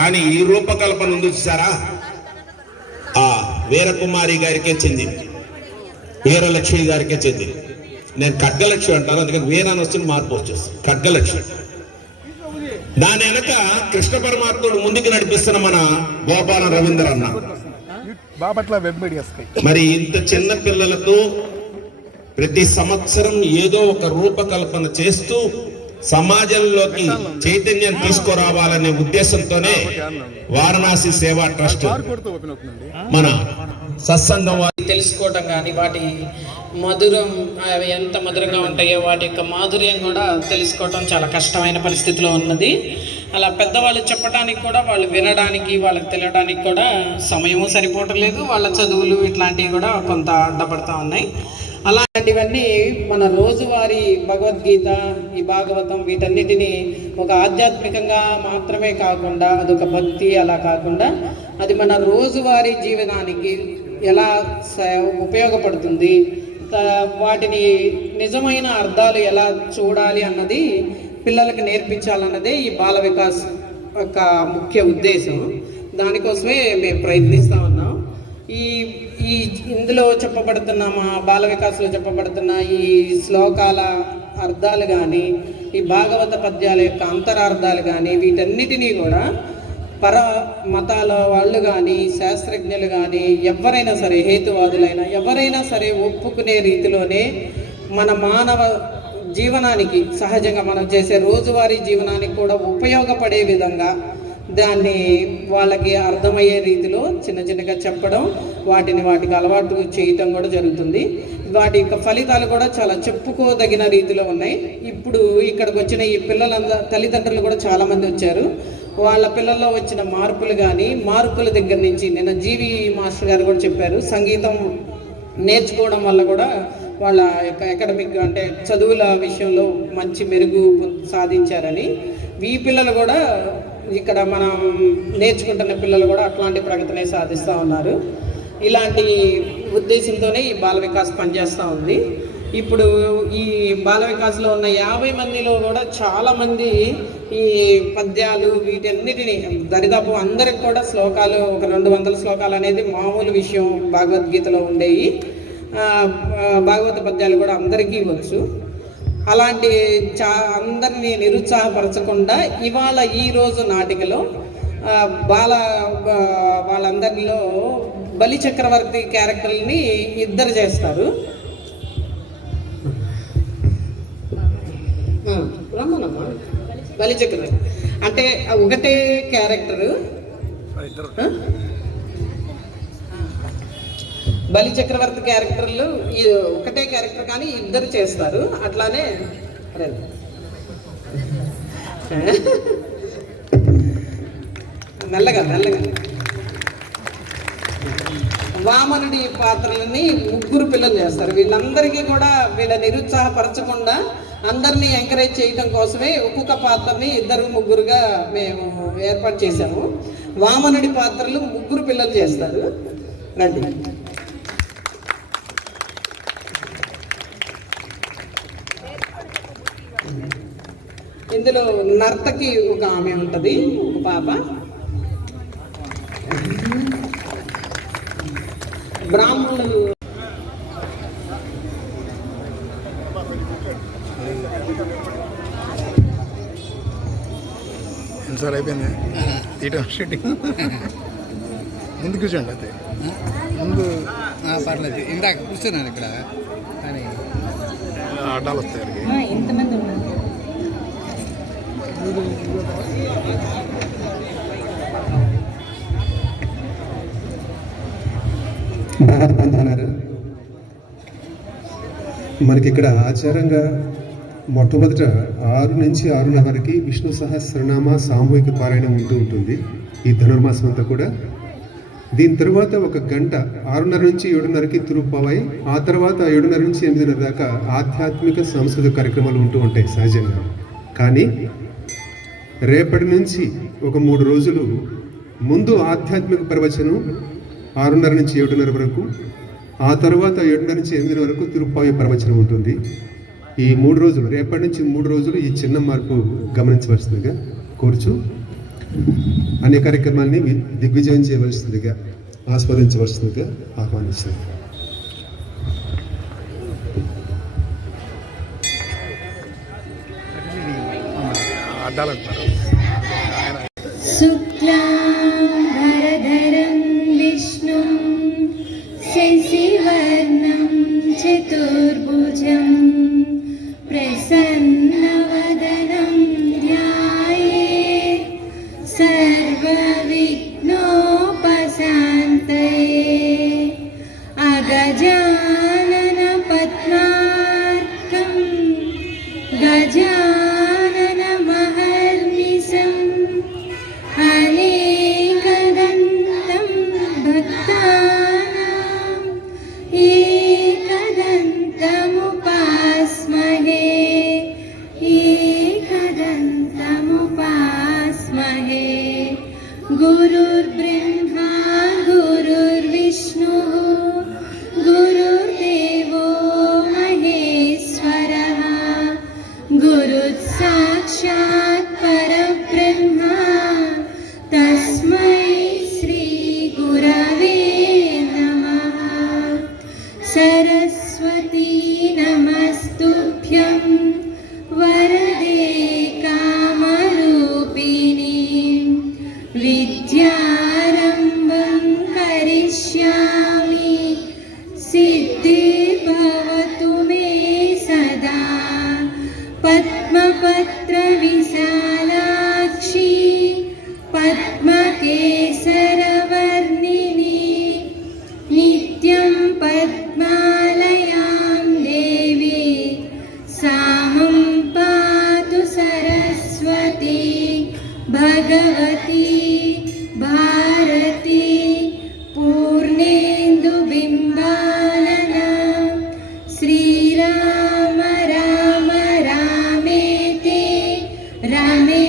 కానీ ఈ రూపకల్పన ఉంది చూసారా, ఆ వీరకుమారి గారికే చెందింది, వీరలక్ష్మి గారికే చెందింది. నేను ఖడ్గలక్ష్మి అంటాను, అందుకని వీరాన్ని వస్తుంది మార్పు వచ్చేస్తుంది ఖడ్గలక్ష్మి. దాని వెనక కృష్ణ పరమాత్ముడు ముందుకు నడిపిస్తున్న మన గోపాల రవీంద్ర అన్న. మరి ఇంత చిన్న పిల్లలకు ప్రతి సంవత్సరం ఏదో ఒక రూపకల్పన చేస్తూ సమాజంలోకి చైతన్యం తీసుకురావాలనే ఉద్దేశంతోనే వారణాసి సేవా ట్రస్ట్ మన సత్సంగం తెలుసుకోవటం కానీ వాటి మధురం ఎంత మధురంగా ఉంటాయో వాటి యొక్క మాధుర్యం కూడా తెలుసుకోవటం చాలా కష్టమైన పరిస్థితిలో ఉన్నది. అలా పెద్దవాళ్ళు చెప్పడానికి కూడా వాళ్ళు వినడానికి వాళ్ళకి తెలియడానికి కూడా సమయము సరిపోవటం లేదు. వాళ్ళ చదువులు ఇట్లాంటివి కూడా కొంత అడ్డపడతా ఉన్నాయి. అలాంటివన్నీ మన రోజువారీ భగవద్గీత, ఈ భాగవతం వీటన్నిటినీ ఒక ఆధ్యాత్మికంగా మాత్రమే కాకుండా అదొక భక్తి అలా కాకుండా అది మన రోజువారీ జీవనానికి ఎలా ఉపయోగపడుతుంది, వాటిని నిజమైన అర్థాలు ఎలా చూడాలి అన్నది పిల్లలకి నేర్పించాలన్నదే ఈ బాల వికాస్ యొక్క ముఖ్య ఉద్దేశం. దానికోసమే మేము ప్రయత్నిస్తూ ఉన్నాం. ఈ ఇందులో చెప్పబడుతున్న మా బాల వికాస్లో చెప్పబడుతున్న ఈ శ్లోకాల అర్థాలు కానీ, ఈ భాగవత పద్యాల యొక్క అంతరార్థాలు కానీ వీటన్నిటినీ కూడా పర మతాల వాళ్ళు కానీ, శాస్త్రజ్ఞులు కానీ, ఎవరైనా సరే, హేతువాదులైనా ఎవరైనా సరే ఒప్పుకునే రీతిలోనే మన మానవ జీవనానికి, సహజంగా మనం చేసే రోజువారీ జీవనానికి కూడా ఉపయోగపడే విధంగా దాన్ని వాళ్ళకి అర్థమయ్యే రీతిలో చిన్న చిన్నగా చెప్పడం, వాటికి అలవాటు చేయటం కూడా జరుగుతుంది. వాటి యొక్క ఫలితాలు కూడా చాలా చెప్పుకోదగిన రీతిలో ఉన్నాయి. ఇప్పుడు ఇక్కడికి వచ్చిన ఈ తల్లిదండ్రులు కూడా చాలామంది వచ్చారు. వాళ్ళ పిల్లల్లో వచ్చిన మార్పులు కానీ, మార్కుల దగ్గర నుంచి నిన్న జీవి మాస్టర్ గారు కూడా చెప్పారు, సంగీతం నేర్చుకోవడం వల్ల కూడా వాళ్ళ యొక్క అకాడమిక్ అంటే చదువుల విషయంలో మంచి మెరుగు సాధించారని. ఈ పిల్లలు కూడా ఇక్కడ మనం నేర్చుకుంటున్న పిల్లలు కూడా అట్లాంటి ప్రగతిని సాధిస్తూ ఉన్నారు. ఇలాంటి ఉద్దేశంతోనే ఈ బాల వికాస్ పనిచేస్తూ ఉంది. ఇప్పుడు ఈ బాల వికాస్లో ఉన్న 50 మందిలో కూడా చాలామంది ఈ పద్యాలు వీటన్నిటిని దరిదాపు అందరికి కూడా శ్లోకాలు, ఒక 200 శ్లోకాలు అనేది మామూలు విషయం భగవద్గీతలో ఉండేవి. భాగవత పద్యాలు కూడా అందరికీ వచ్చు. అలాంటి అందరినీ నిరుత్సాహపరచకుండా ఇవాళ ఈరోజు నాటికలో వాళ్ళందరిలో బలి చక్రవర్తి క్యారెక్టర్ని ఇద్దరు చేస్తారు. రమ్మనమ్మా. బలి చక్రవర్తి అంటే ఒకటే క్యారెక్టరు, బలి చక్రవర్తి క్యారెక్టర్లు ఒకటే క్యారెక్టర్ కానీ ఇద్దరు చేస్తారు. అట్లానే మెల్లగా వామనుడి పాత్రలని 3 పిల్లలు చేస్తారు. వీళ్ళందరికీ కూడా వీళ్ళ నిరుత్సాహపరచకుండా అందరినీ ఎంకరేజ్ చేయడం కోసమే ఒక్కొక్క పాత్రని 2-3గా మేము ఏర్పాటు చేశాము. వామనుడి పాత్రలు 3 పిల్లలు చేస్తారు. రండి. ఇందులో నర్తకి ఒక ఆమె ఉంటుంది, ఒక పాప. బ్రాహ్మణులు సార్ అయిపోయింది షూటింగ్. ముందు కూర్చోండి అయితే ముందు పర్లేదు. ఇందాక కూర్చున్నాను ఇక్కడ కానీ అడ్డాలు వస్తాయి. ఎంతమంది ఉన్నారు? భారత బంధువులారా, మనకి ఇక్కడ ఆచారంగా మొట్టమొదట 6 నుంచి 6:30 వరకు విష్ణు సహస్రనామ సామూహిక పారాయణం ఉంటుంది ఈ ధనుర్మాసం అంతా కూడా. దీని తర్వాత 1 గంట 6:30 నుంచి 7:30కి తిరుప్పావై, ఆ తర్వాత 7:30 నుంచి 8:30 దాకా ఆధ్యాత్మిక సాంస్కృతిక కార్యక్రమాలు ఉంటాయి సహజంగా. కానీ రేపటి నుంచి ఒక 3 రోజులు ముందు ఆధ్యాత్మిక ప్రవచనం 6:30 నుంచి 7:30 వరకు, ఆ తర్వాత 7:30 నుంచి 8:30 వరకు తిరుప్పావి ప్రవచనం ఉంటుంది. ఈ 3 రోజులు, రేపటి నుంచి 3 రోజులు ఈ చిన్న మార్పు గమనించవలసిందిగా కోరుచు అన్ని కార్యక్రమాల్ని దిగ్విజయం చేయవలసిందిగా, ఆస్వాదించవలసిందిగా ఆహ్వానిస్తాను. అడ్డాలంటారు. శుక్లాంబరధరం విష్ణుం శశివర్ణం చతుర్భుజం ప్రసన్నవదనం ధ్యాయేత్ సర్వవిఘ్నోపశాంతయే. అగజానన పద్మార్కం గజానన మహర్నిశం అనేకదంతం భక్తానాం ఏకదంతముపాస్మహే. ఏకదంతముపాస్మహే. గురుర్బ్రహ్మా గురుర్విష్ణుః గురుర్దేవో మహేశ్వరः గురుః సాక్షాత్ పరబ్రహ్మ తస్మై శ్రీ గురవే నమః. సరస్వతీ నమస్తుభ్యం వరదే కామరూపిణి. విద్యారంభం కరిష్యామి సిద్ధిర్భవతు మే సదా. పద్మపత్ర విశాలాక్షి పద్మకేసరవర్ణిని నిత్యం పద్మాలయాం దేవి సాహం పాతు సరస్వతి భగవతి భారతి పూర్ణేందు బింబానన. శ్రీరామ రామ రామేతి రమే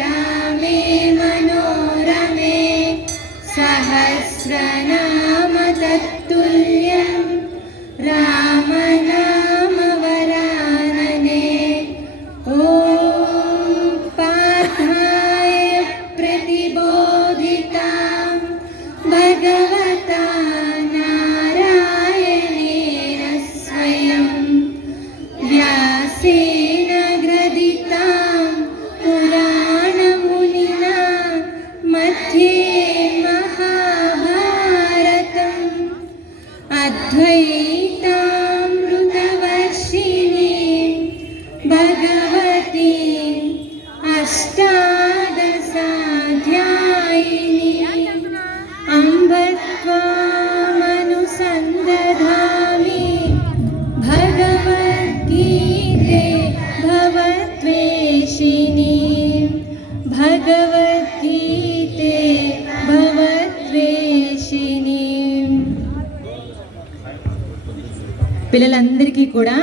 రామే మనోరమే సహస్రనామ తత్తుల్యం రామనామ వరాననే. ఓం పార్థాయ ప్రతిబోధితాం భగవతా నారాయణేన స్వయం వ్యాసేన గ్రథితాం పురాణమునినా మధ్యే మహాభారతం. అద్వైతామృతవర్షిణి భగవతి అష్టాదశాధ్యాయిని. అంబ త్వామనుసందధామి భగవద్గీతే భవద్వేషిణి. భగవద్గీతే భవద్వేషిణి. పిల్లలందరికీ కూడా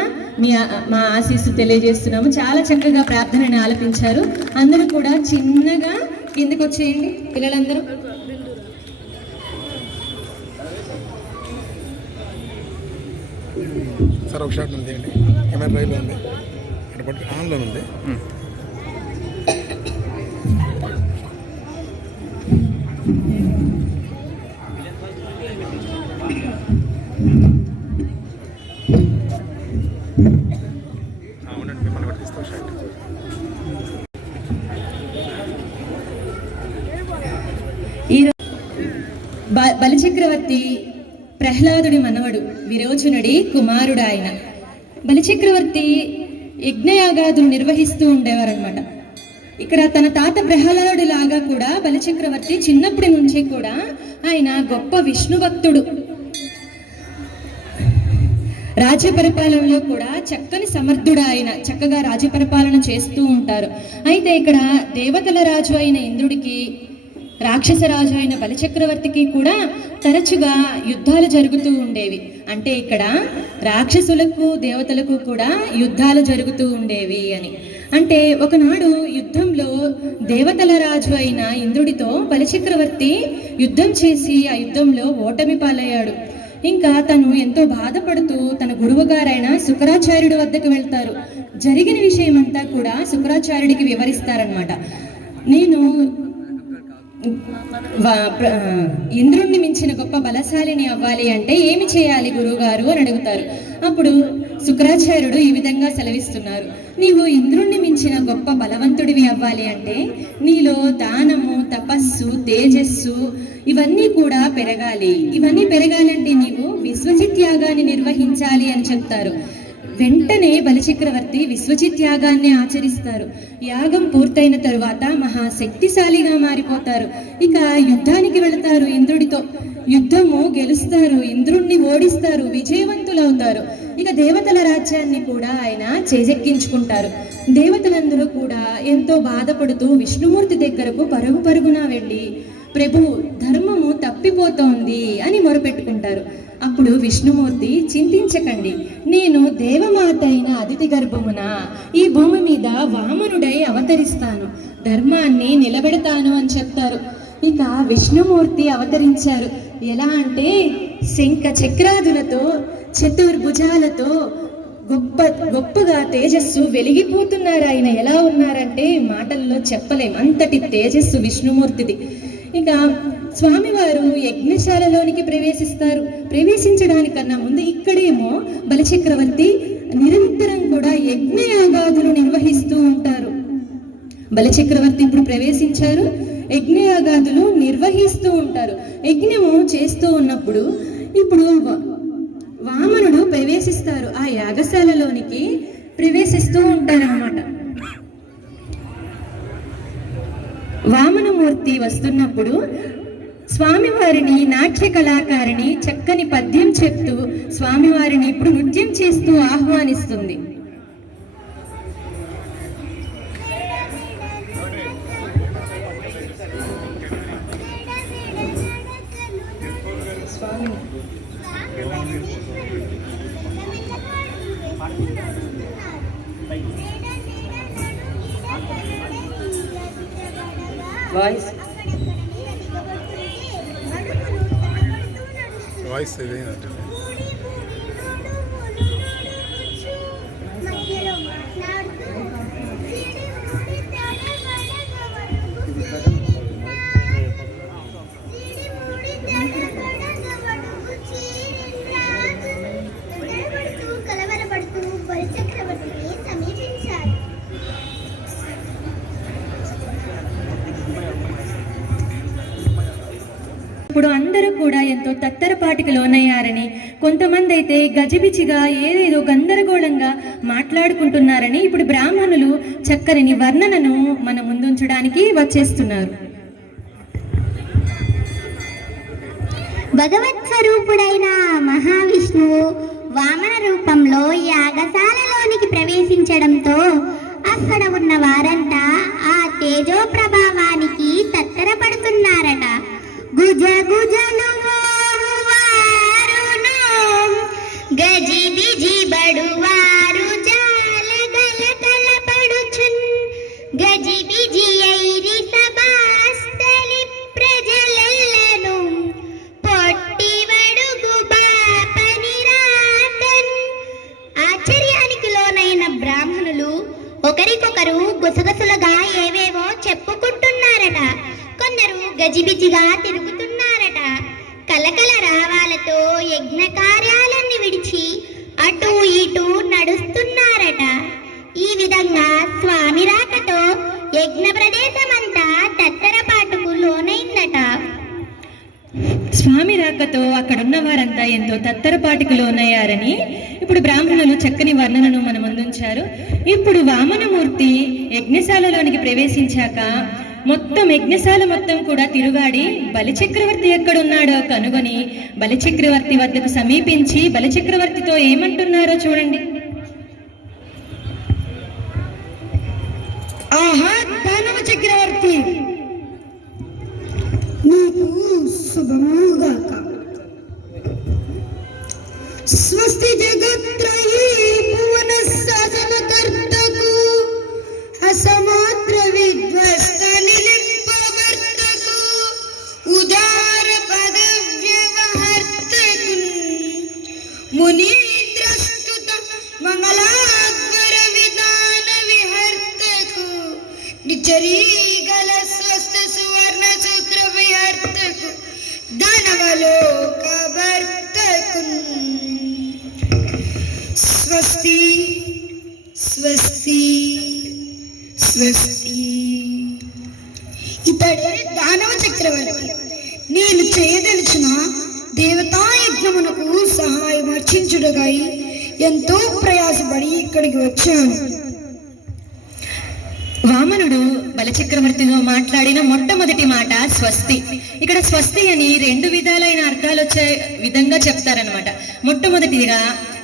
మా ఆశీస్సు తెలియజేస్తున్నాము. చాలా చక్కగా ప్రార్థనని ఆలపించారు. అందరూ కూడా చిన్నగా కిందకు వచ్చేయండి పిల్లలందరూ. సార్ ఒక షాట్ ఉంది అండి, కెమెరా రైల్లో ఉంది, ఇక్కడ పట్టు ఆన్లో ఉంది. మిమ్మల్ని పట్టిస్తాం షాట్. బలిచక్రవర్తి ప్రహ్లాదుడి మనవడు, విరోచనుడి కుమారుడు ఆయన. బలిచక్రవర్తి యజ్ఞయాగాదులు నిర్వహిస్తూ ఉండేవారనమాట. ఇక్కడ తన తాత ప్రహ్లాదుడి లాగా కూడా బలిచక్రవర్తి చిన్నప్పటి నుంచి కూడా ఆయన గొప్ప విష్ణు భక్తుడు. రాజ్య పరిపాలనలో కూడా చక్కని సమర్థుడు ఆయన, చక్కగా రాజ్య పరిపాలన చేస్తూ ఉంటారు. అయితే ఇక్కడ దేవతల రాజు అయిన ఇంద్రుడికి, రాక్షస రాజు అయిన బలిచక్రవర్తికి కూడా తరచుగా యుద్ధాలు జరుగుతూ ఉండేవి. అంటే ఇక్కడ రాక్షసులకు దేవతలకు కూడా యుద్ధాలు జరుగుతూ ఉండేవి అని. అంటే ఒకనాడు యుద్ధంలో దేవతల రాజు అయిన ఇంద్రుడితో బలిచక్రవర్తి యుద్ధం చేసి ఆ యుద్ధంలో ఓటమి పాలయ్యాడు. ఇంకా తను ఎంతో బాధపడుతూ తన గురువుగారైన శుక్రాచార్యుడి వద్దకు వెళ్తారు. జరిగిన విషయం అంతా కూడా శుక్రాచార్యుడికి వివరిస్తారనమాట. నేను ఇంద్రుణ్ణి మించిన గొప్ప బలశాలిని అవ్వాలి అంటే ఏమి చేయాలి గురువుగారు అని అడుగుతారు. అప్పుడు శుక్రాచార్యుడు ఈ విధంగా సెలవిస్తున్నారు, నీవు ఇంద్రుణ్ణి మించిన గొప్ప బలవంతుడివి అవ్వాలి అంటే నీలో దానము, తపస్సు, తేజస్సు ఇవన్నీ కూడా పెరగాలి. ఇవన్నీ పెరగాలంటే నీవు విశ్వజిత్ యాగాన్ని నిర్వహించాలి అని చెప్తారు. వెంటనే బలిచక్రవర్తి విశ్వజిత్ యాగాన్ని ఆచరిస్తారు. యాగం పూర్తయిన తరువాత మహాశక్తిశాలిగా మారిపోతారు. ఇక యుద్ధానికి వెళతారు ఇంద్రుడితో. యుద్ధము గెలుస్తారు, ఇంద్రుణ్ణి ఓడిస్తారు, విజయవంతులవుతారు. ఇక దేవతల రాజ్యాన్ని కూడా ఆయన చేజెక్కించుకుంటారు. దేవతలందరూ కూడా ఎంతో బాధపడుతూ విష్ణుమూర్తి దగ్గరకు పరుగు పరుగున వెళ్ళి, ప్రభు ధర్మము తప్పిపోతోంది అని మొరపెట్టుకుంటారు. అప్పుడు విష్ణుమూర్తి, చింతించకండి, నేను దేవమాత అయిన అదితి గర్భమున ఈ భూమి మీద వామనుడై అవతరిస్తాను, ధర్మాన్ని నిలబెడతాను అని చెప్తారు. ఇక విష్ణుమూర్తి అవతరించారు. ఎలా అంటే శంఖ చక్రాదులతో, చతుర్భుజాలతో గొప్పగా తేజస్సు వెలిగిపోతున్నారు. ఆయన ఎలా ఉన్నారంటే మాటల్లో చెప్పలేం, అంతటి తేజస్సు విష్ణుమూర్తిది. ఇక స్వామివారు యజ్ఞశాలలోనికి ప్రవేశిస్తారు. ప్రవేశించడానికన్నా ముందు ఇక్కడేమో బలిచక్రవర్తి నిరంతరం కూడా యజ్ఞయాగాదులు నిర్వహిస్తూ ఉంటారు. బలిచక్రవర్తి ఇప్పుడు ప్రవేశించారు, యజ్ఞయాగాదులు నిర్వహిస్తూ ఉంటారు. యజ్ఞము చేస్తూ ఉన్నప్పుడు ఇప్పుడు వామనుడు ప్రవేశిస్తారు, ఆ యాగశాలలోనికి ప్రవేశిస్తూ ఉంటారన్నమాట. వామనమూర్తి వస్తున్నప్పుడు స్వామివారిని నాట్య కళాకారిణి చక్కని పద్యం చెప్తూ స్వామివారిని ఇప్పుడు నృత్యం చేస్తూ ఆహ్వానిస్తుంది. వాయిస్ ఇదేనంటే కలవరపడుతూ బలిచక్రవర్తిని సమీపించారు. ఇప్పుడు అందరూ కూడా ఎంతో తత్తరపాటికి లోనయ్యారని, కొంతమంది అయితే గజిబిజిగా ఏదేదో గందరగోళంగా మాట్లాడుకుంటున్నారని ఇప్పుడు బ్రాహ్మణులు చక్కని వర్ణనను మన ముందుంచడానికి వచ్చేస్తున్నారు. భగవత్ స్వరూపుడైన మహావిష్ణువు వామన రూపంలో యాగశాలలోనికి ప్రవేశించడంతో అక్కడ ఉన్న వారంతా ఆ తేజో ప్రభావానికి తత్తరపడుతున్నారట. గుజ గుజలు వారును గజి బిజి బడువారు జాల గల కలపడుచున్ గజి బిజి ఐరి సభాస్థలి ప్రజలెల్లను పొట్టి వడుగు బాపని రాకన్. ఆశ్చర్యానికి లోనైన బ్రాహ్మణులు ఒకరికొకరు గుసగుసలుగా ఏవేవో చెప్పుకుంటున్నారట. కొందరు గజిబిజిగా తిరుగుతున్నారట. కలకల రావాలతో యజ్ఞ కార్యాలన్నీ విడిచి అటు ఇటు నడుస్తున్నారట. ఈ విధంగా స్వామి రాకతో యజ్ఞ ప్రదేశమంతా తత్తరపాటుకు లోనైందట. స్వామి రాకతో అక్కడున్న వారంతా ఎంతో తత్తరపాటికి లోనయ్యారని ఇప్పుడు బ్రాహ్మణులు చక్కని వర్ణనను మన ముందుంచారు. ఇప్పుడు వామనమూర్తి యజ్ఞశాలలోనికి ప్రవేశించాక మొత్తం యజ్ఞశాల మొత్తం కూడా తిరుగాడి బలిచక్రవర్తి ఎక్కడున్నాడో కనుగొని బలిచక్రవర్తి వద్దకు సమీపించి బలిచక్రవర్తితో ఏమంటున్నారో చూడండి. ఆహా దానవ చక్రవర్తి, నీకు శుభముగాక. స్వస్తి జగత్రయీ భువన శాసనకర్తకు అసమాత్ర విధ్వస్త నిలింపవర్తకు ఉదార పద వ్యవహర్తకు మునీంద్రస్తుత మంగళాద్వర విధాన విహర్తకు నిచరీగల స్వస్థ సువర్ణ సూత్ర విహర్తకు దానవలోక భర్తకు స్వస్తి స్వస్తి స్వస్తి. ఇతడే దానవ చక్రవర్తి. నేను చేయదలిచిన దేవతా యజ్ఞమునకు సహాయం అర్చించుటకై ఎంతో ప్రయాసపడి ఇక్కడికి వచ్చాను. వామనుడు బలచక్రవర్తితో మాట్లాడిన మొట్టమొదటి మాట స్వస్తి. ఇక్కడ స్వస్తి అని 2 విధాలైన అర్థాలు వచ్చే విధంగా చెప్తారనమాట. మొట్టమొదటిగా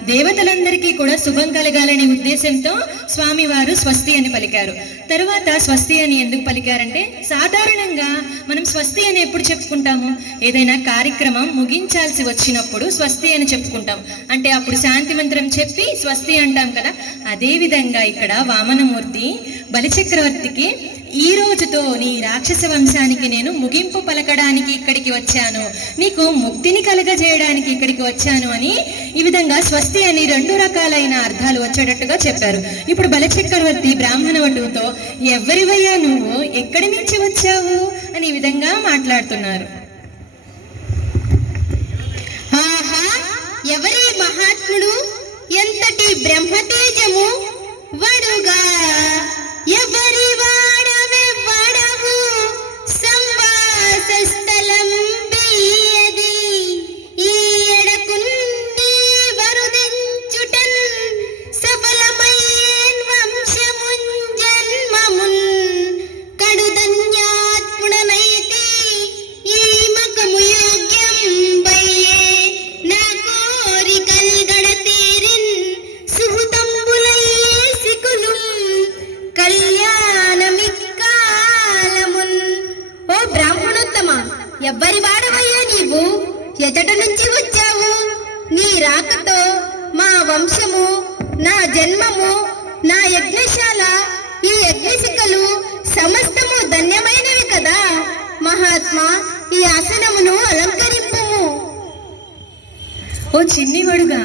దేవతలందరికీ కూడా శుభం కలగాలనే ఉద్దేశంతో స్వామివారు స్వస్తి అని పలికారు. తర్వాత స్వస్తి అని ఎందుకు పలికారంటే, సాధారణంగా మనం స్వస్తి అని ఎప్పుడు చెప్పుకుంటాము? ఏదైనా కార్యక్రమం ముగించాల్సి వచ్చినప్పుడు స్వస్తి అని చెప్పుకుంటాం. అంటే అప్పుడు శాంతి మంత్రం చెప్పి స్వస్తి అంటాం కదా. అదే విధంగా ఇక్కడ వామనమూర్తి బలిచక్రవర్తికి, ఈ రోజుతో నీ రాక్షస వంశానికి నేను ముగింపు పలకడానికి ఇక్కడికి వచ్చాను, నీకు ముక్తిని కలగజేయడానికి ఇక్కడికి వచ్చాను అని ఈ విధంగా స్వస్తి అని 2 రకాలైన అర్థాలు వచ్చేటట్టుగా చెప్పారు. ఇప్పుడు బలచక్రవర్తి బ్రాహ్మణ వటువుతో, ఎవరివయ్యా నువ్వు, ఎక్కడి నుంచి వచ్చావు అని ఈ విధంగా మాట్లాడుతున్నారు. ఆహా ఎవరి మహాత్ముడు, ఎంతటి బ్రహ్మతేజము వడుగా, ఎవరి వాడవెవ్వడవు సంవాస స్థలం బియ్యది, ఈ ఎడకుండి వరుదించుటన్ సఫలమయ్యేన్ వంశమున్ జన్మమున్ కడుధన్యాత్ముడనైతి, ఈ మకము యోగ్యం బయ్యే నా కోరికల్ గడతీరిన్ సుహృతంబులయ్యే సికులు కళ్యాణమిక్కాలమున్. ఓ బ్రాహ్మణోత్తమ, ఎవ్వరి వాడవయ్యా నీవు, ఎచట నుంచి వచ్చావు? నీ రాకతో మా వంశము, నా జన్మము, నా యజ్ఞశాల, ఈ యజ్ఞశిఖలు సమస్తము ధన్యమైనవి కదా. మహాత్మా, ఈ ఆసనమును అలంకరింపుము. ఓ చిన్నివడుగా,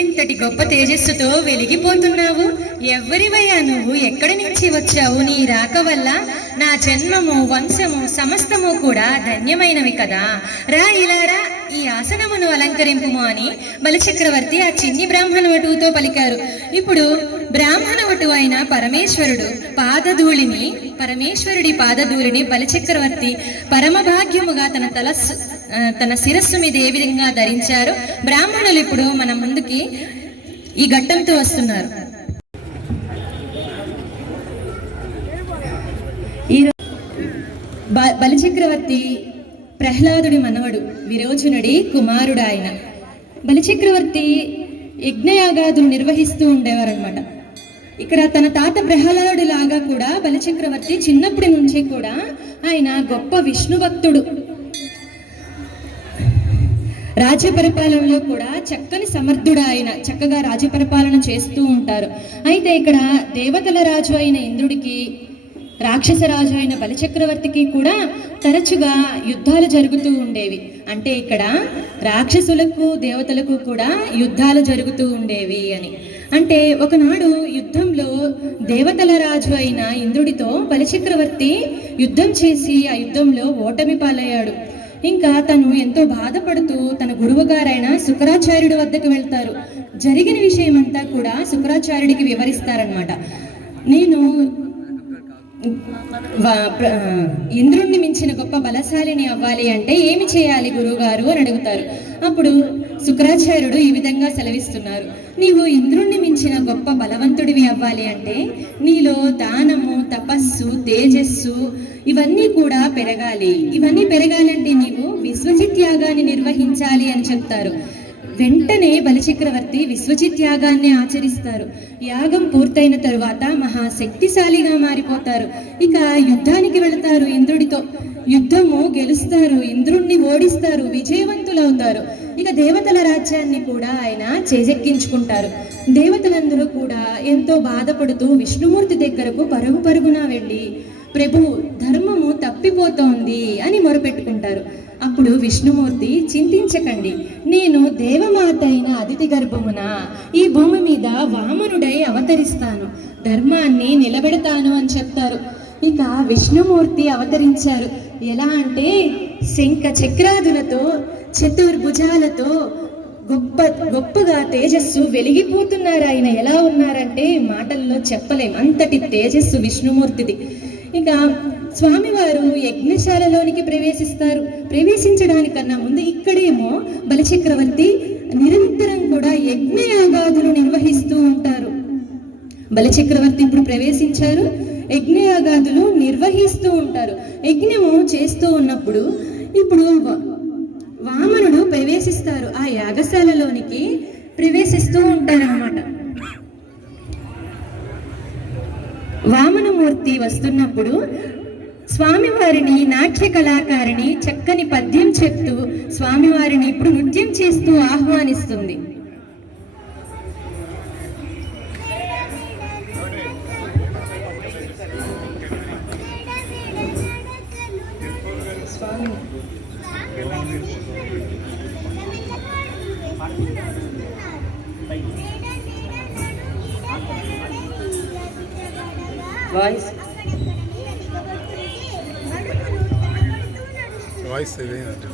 ఇంతటి గొప్ప తేజస్సుతో వెలిగిపోతున్నావు. ఎవరివయ్యా నువ్వు, ఎక్కడి నుంచి వచ్చావు? నీ రాక వల్ల నా జన్మము, వంశము సమస్తము కూడా ధన్యమైనవి కదా. రా, ఇలా రా, ఈ ఆసనమును అలంకరింపుము అని బలిచక్రవర్తి ఆ చిన్ని బ్రాహ్మణ వటువుతో పలికారు. ఇప్పుడు బ్రాహ్మణ వటువు అయిన పరమేశ్వరుడి పాదధూళిని బలిచక్రవర్తి పరమభాగ్యముగా తన శిరస్సు మీద ఏ విధంగా ధరించారు. బ్రాహ్మణులు ఇప్పుడు మన ముందుకి ఈ ఘట్టంతో వస్తున్నారు. ఈ బలిచక్రవర్తి ప్రహ్లాదుడి మనవడు, విరోచనుడి కుమారుడు. ఆయన బలిచక్రవర్తి యజ్ఞయాగాదులు నిర్వహిస్తూ ఉండేవారనమాట. ఇక్కడ తన తాత ప్రహ్లాదుడి లాగా కూడా బలిచక్రవర్తి చిన్నప్పటి నుంచి కూడా ఆయన గొప్ప విష్ణు భక్తుడు. రాజ్య పరిపాలనలో కూడా చక్కని సమర్థుడు. ఆయన చక్కగా రాజ్య పరిపాలన చేస్తూ ఉంటారు. అయితే ఇక్కడ దేవతల రాజు అయిన ఇంద్రుడికి, రాక్షస రాజు అయిన బలిచక్రవర్తికి కూడా తరచుగా యుద్ధాలు జరుగుతూ ఉండేవి. అంటే ఇక్కడ రాక్షసులకు దేవతలకు కూడా యుద్ధాలు జరుగుతూ ఉండేవి అని. అంటే ఒకనాడు యుద్ధంలో దేవతల రాజు అయిన ఇంద్రుడితో బలిచక్రవర్తి యుద్ధం చేసి ఆ యుద్ధంలో ఓటమి పాలయ్యాడు. ఇంకా తను ఎంతో బాధపడుతూ తన గురువుగారైన శుక్రాచార్యుడి వద్దకు వెళ్తారు. జరిగిన విషయం అంతా కూడా శుక్రాచార్యుడికి వివరిస్తారనమాట. నేను ఇంద్రుణ్ణి మించిన గొప్ప బలశాలిని అవ్వాలి అంటే ఏమి చేయాలి గురువుగారు అని అడుగుతారు. అప్పుడు శుక్రాచార్యుడు ఈ విధంగా సెలవిస్తున్నారు, నీవు ఇంద్రుణ్ణి మించిన గొప్ప బలవంతుడివి అవ్వాలి అంటే నీలో దానము, తపస్సు, తేజస్సు ఇవన్నీ కూడా పెరగాలి. ఇవన్నీ పెరగాలంటే నీవు విశ్వజిత్ యాగాన్ని నిర్వహించాలి అని చెప్తారు. వెంటనే బలిచక్రవర్తి విశ్వజిత్ యాగాన్ని ఆచరిస్తారు. యాగం పూర్తయిన తరువాత మహాశక్తిశాలిగా మారిపోతారు. ఇక యుద్ధానికి వెళతారు ఇంద్రుడితో. యుద్ధము గెలుస్తారు, ఇంద్రుణ్ణి ఓడిస్తారు, విజయవంతులవుతారు. ఇక దేవతల రాజ్యాన్ని కూడా ఆయన చేజెక్కించుకుంటారు. దేవతలందరూ కూడా ఎంతో బాధపడుతూ విష్ణుమూర్తి దగ్గరకు పరుగు పరుగున వెళ్ళి, ప్రభు ధర్మము తప్పిపోతోంది అని మొరపెట్టుకుంటారు. అప్పుడు విష్ణుమూర్తి, చింతించకండి, నేను దేవమాత అయిన అదితి గర్భమున ఈ భూమి మీద వామనుడై అవతరిస్తాను, ధర్మాన్ని నిలబెడతాను అని చెప్తారు. ఇక విష్ణుమూర్తి అవతరించారు. ఎలా అంటే శంఖ చక్రాదులతో, చతుర్భుజాలతో గొప్పగా తేజస్సు వెలిగిపోతున్నారు. ఆయన ఎలా ఉన్నారంటే మాటల్లో చెప్పలేం, అంతటి తేజస్సు విష్ణుమూర్తిది. ఇక స్వామివారు యజ్ఞశాలలోనికి ప్రవేశించడానికన్నా ముందు ఇక్కడేమో బలిచక్రవర్తి నిరంతరం కూడా యజ్ఞయాగాదులు నిర్వహిస్తూ ఉంటారు. బలిచక్రవర్తి ఇప్పుడు ప్రవేశించారు, యజ్ఞయాగాదులు నిర్వహిస్తూ ఉంటారు. యజ్ఞము చేస్తూ ఉన్నప్పుడు ఇప్పుడు వామనుడు ప్రవేశిస్తారు, ఆ యాగశాలలోనికి ప్రవేశిస్తూ ఉంటారు అన్నమాట. వామనమూర్తి వస్తున్నప్పుడు స్వామివారిని నాట్య కళాకారిణి చక్కని పద్యం చెప్తూ స్వామివారిని ఇప్పుడు నృత్యం చేస్తూ ఆహ్వానిస్తుంది. వాయిస్ ఇదేనంటే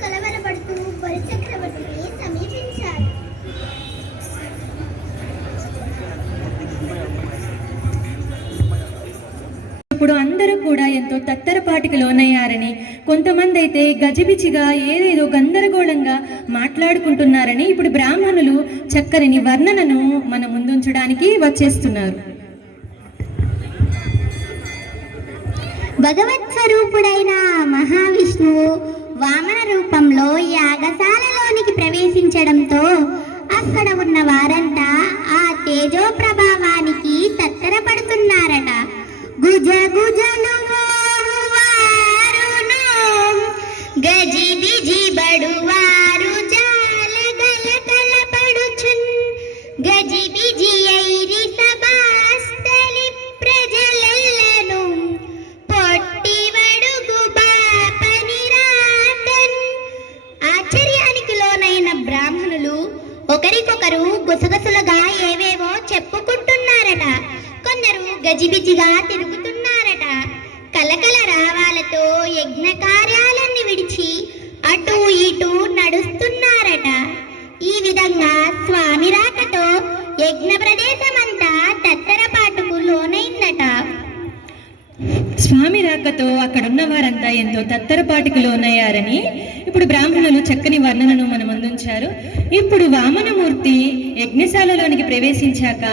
కలవరపడుతూ బలిచక్రవర్తిని సమీపించారు. ఇప్పుడు అందరూ కూడా ఎంతో తత్తరపాటికి లోనయ్యారని, కొంతమంది అయితే గజిబిజిగా ఏదేదో గందరగోళంగా మాట్లాడుకుంటున్నారని ఇప్పుడు బ్రాహ్మణులు చక్కని వర్ణనను మన ముందుంచడానికి వచ్చేస్తున్నారు. భగవత్ స్వరూపుడైన మహావిష్ణువు వామన రూపంలో యాగశాలలోనికి ప్రవేశించడంతో అక్కడ ఉన్న వారంతా ఆ తేజో ప్రభావానికి తత్తరపడుతున్నారట. గుజ గుజలు వారును గజి బిజి బడువారు జాలగల కలపడుచున్ గజి బిజి ఐరి సభాస్థలి ప్రజలెల్లను పొట్టి వడుగు బాపని రాతన్. ఆశ్చర్యానికి లోనైన బ్రాహ్మణులు ఒకరికొకరు గుసగుసలుగా ఏవేవో చెప్పుకుంటున్నారట. కొందరు గజిబిజిగా తిరుగుతున్నారట. కలకల రావాలతో యజ్ఞ కార్యాలన్నీ విడిచి అటు ఇటు నడుస్తున్నారట. ఈ విధంగా స్వామి రాకతో యజ్ఞ ప్రదేశమంతా తత్తరపాటుకు లోనైందట. స్వామి రాకతో అక్కడున్న వారంతా ఎంతో తత్తరపాటికి లోనయ్యారని ఇప్పుడు బ్రాహ్మణులు చక్కని వర్ణనను మన ముందుంచారు. ఇప్పుడు వామనమూర్తి యజ్ఞశాలలోనికి ప్రవేశించాక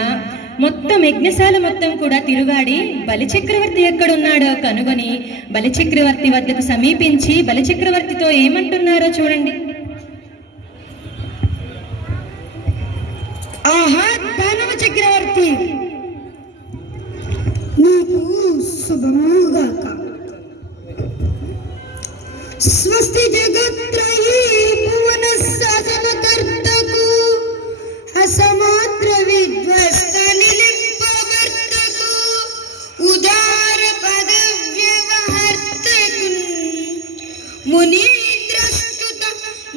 యజ్ఞశాల మొత్తం కూడా తిరుగాడి బలిచక్రవర్తి ఎక్కడున్నాడో కనుగొని బలిచక్రవర్తి వద్దకు సమీపించి బలిచక్రవర్తితో ఏమంటున్నారో చూడండి. ఆహా దానవ చక్రవర్తి, నీకు శుభముగాక. స్వస్తి జగత్రయీ భువన శాసనకర్తకు అసమాత్ర విధ్వస్త నిలింపవర్తకు ఉదార పద వ్యవహర్తకు మునీంద్రస్తుత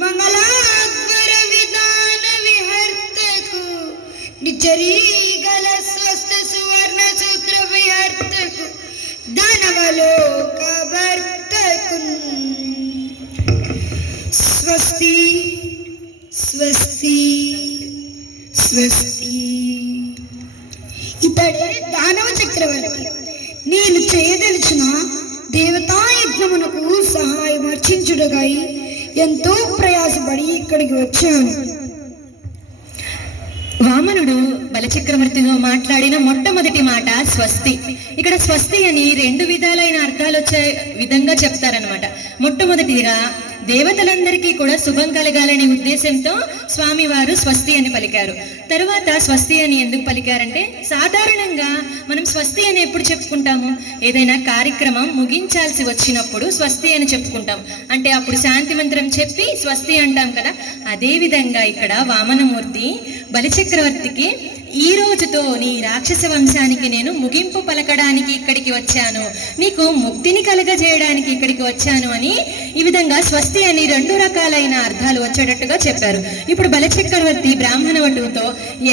మంగళాద్వర విధాన విహర్తకు నిచరీగల స్వస్థ సువర్ణ సూత్ర దానవలోకవర్తకున్. స్వస్తి స్వస్తి స్వస్తి. ఇతడే దానవ చక్రవర్తి. నేను చేయదలిచిన దేవతా యజ్ఞమునకు సహాయం అర్చించుటకై ఎంతో ప్రయాసపడి ఇక్కడికి వచ్చాను. వామనుడు బలచక్రవర్తితో మాట్లాడిన మొట్టమొదటి మాట స్వస్తి. ఇక్కడ స్వస్తి అని 2 విధాలైన అర్థాలు వచ్చే విధంగా చెప్తారనమాట. మొట్టమొదటిగా దేవతలందరికీ కూడా శుభం కలగాలనే ఉద్దేశంతో స్వామివారు స్వస్తి అని పలికారు. తరువాత స్వస్తి అని ఎందుకు పలికారంటే, సాధారణంగా మనం స్వస్తి అని ఎప్పుడు చెప్పుకుంటాము? ఏదైనా కార్యక్రమం ముగించాల్సి వచ్చినప్పుడు స్వస్తి అని చెప్పుకుంటాం. అంటే అప్పుడు శాంతి మంత్రం చెప్పి స్వస్తి అంటాం కదా. అదే విధంగా ఇక్కడ వామనమూర్తి బలిచక్రవర్తికి, ఈ రోజుతో నీ రాక్షస వంశానికి నేను ముగింపు పలకడానికి ఇక్కడికి వచ్చాను, నీకు ముక్తిని కలగజేయడానికి ఇక్కడికి వచ్చాను అని ఈ విధంగా స్వస్తి అని 2 రకాలైన అర్థాలు వచ్చేటట్టుగా చెప్పారు. ఇప్పుడు బలిచక్రవర్తి బ్రాహ్మణ వటువుతో,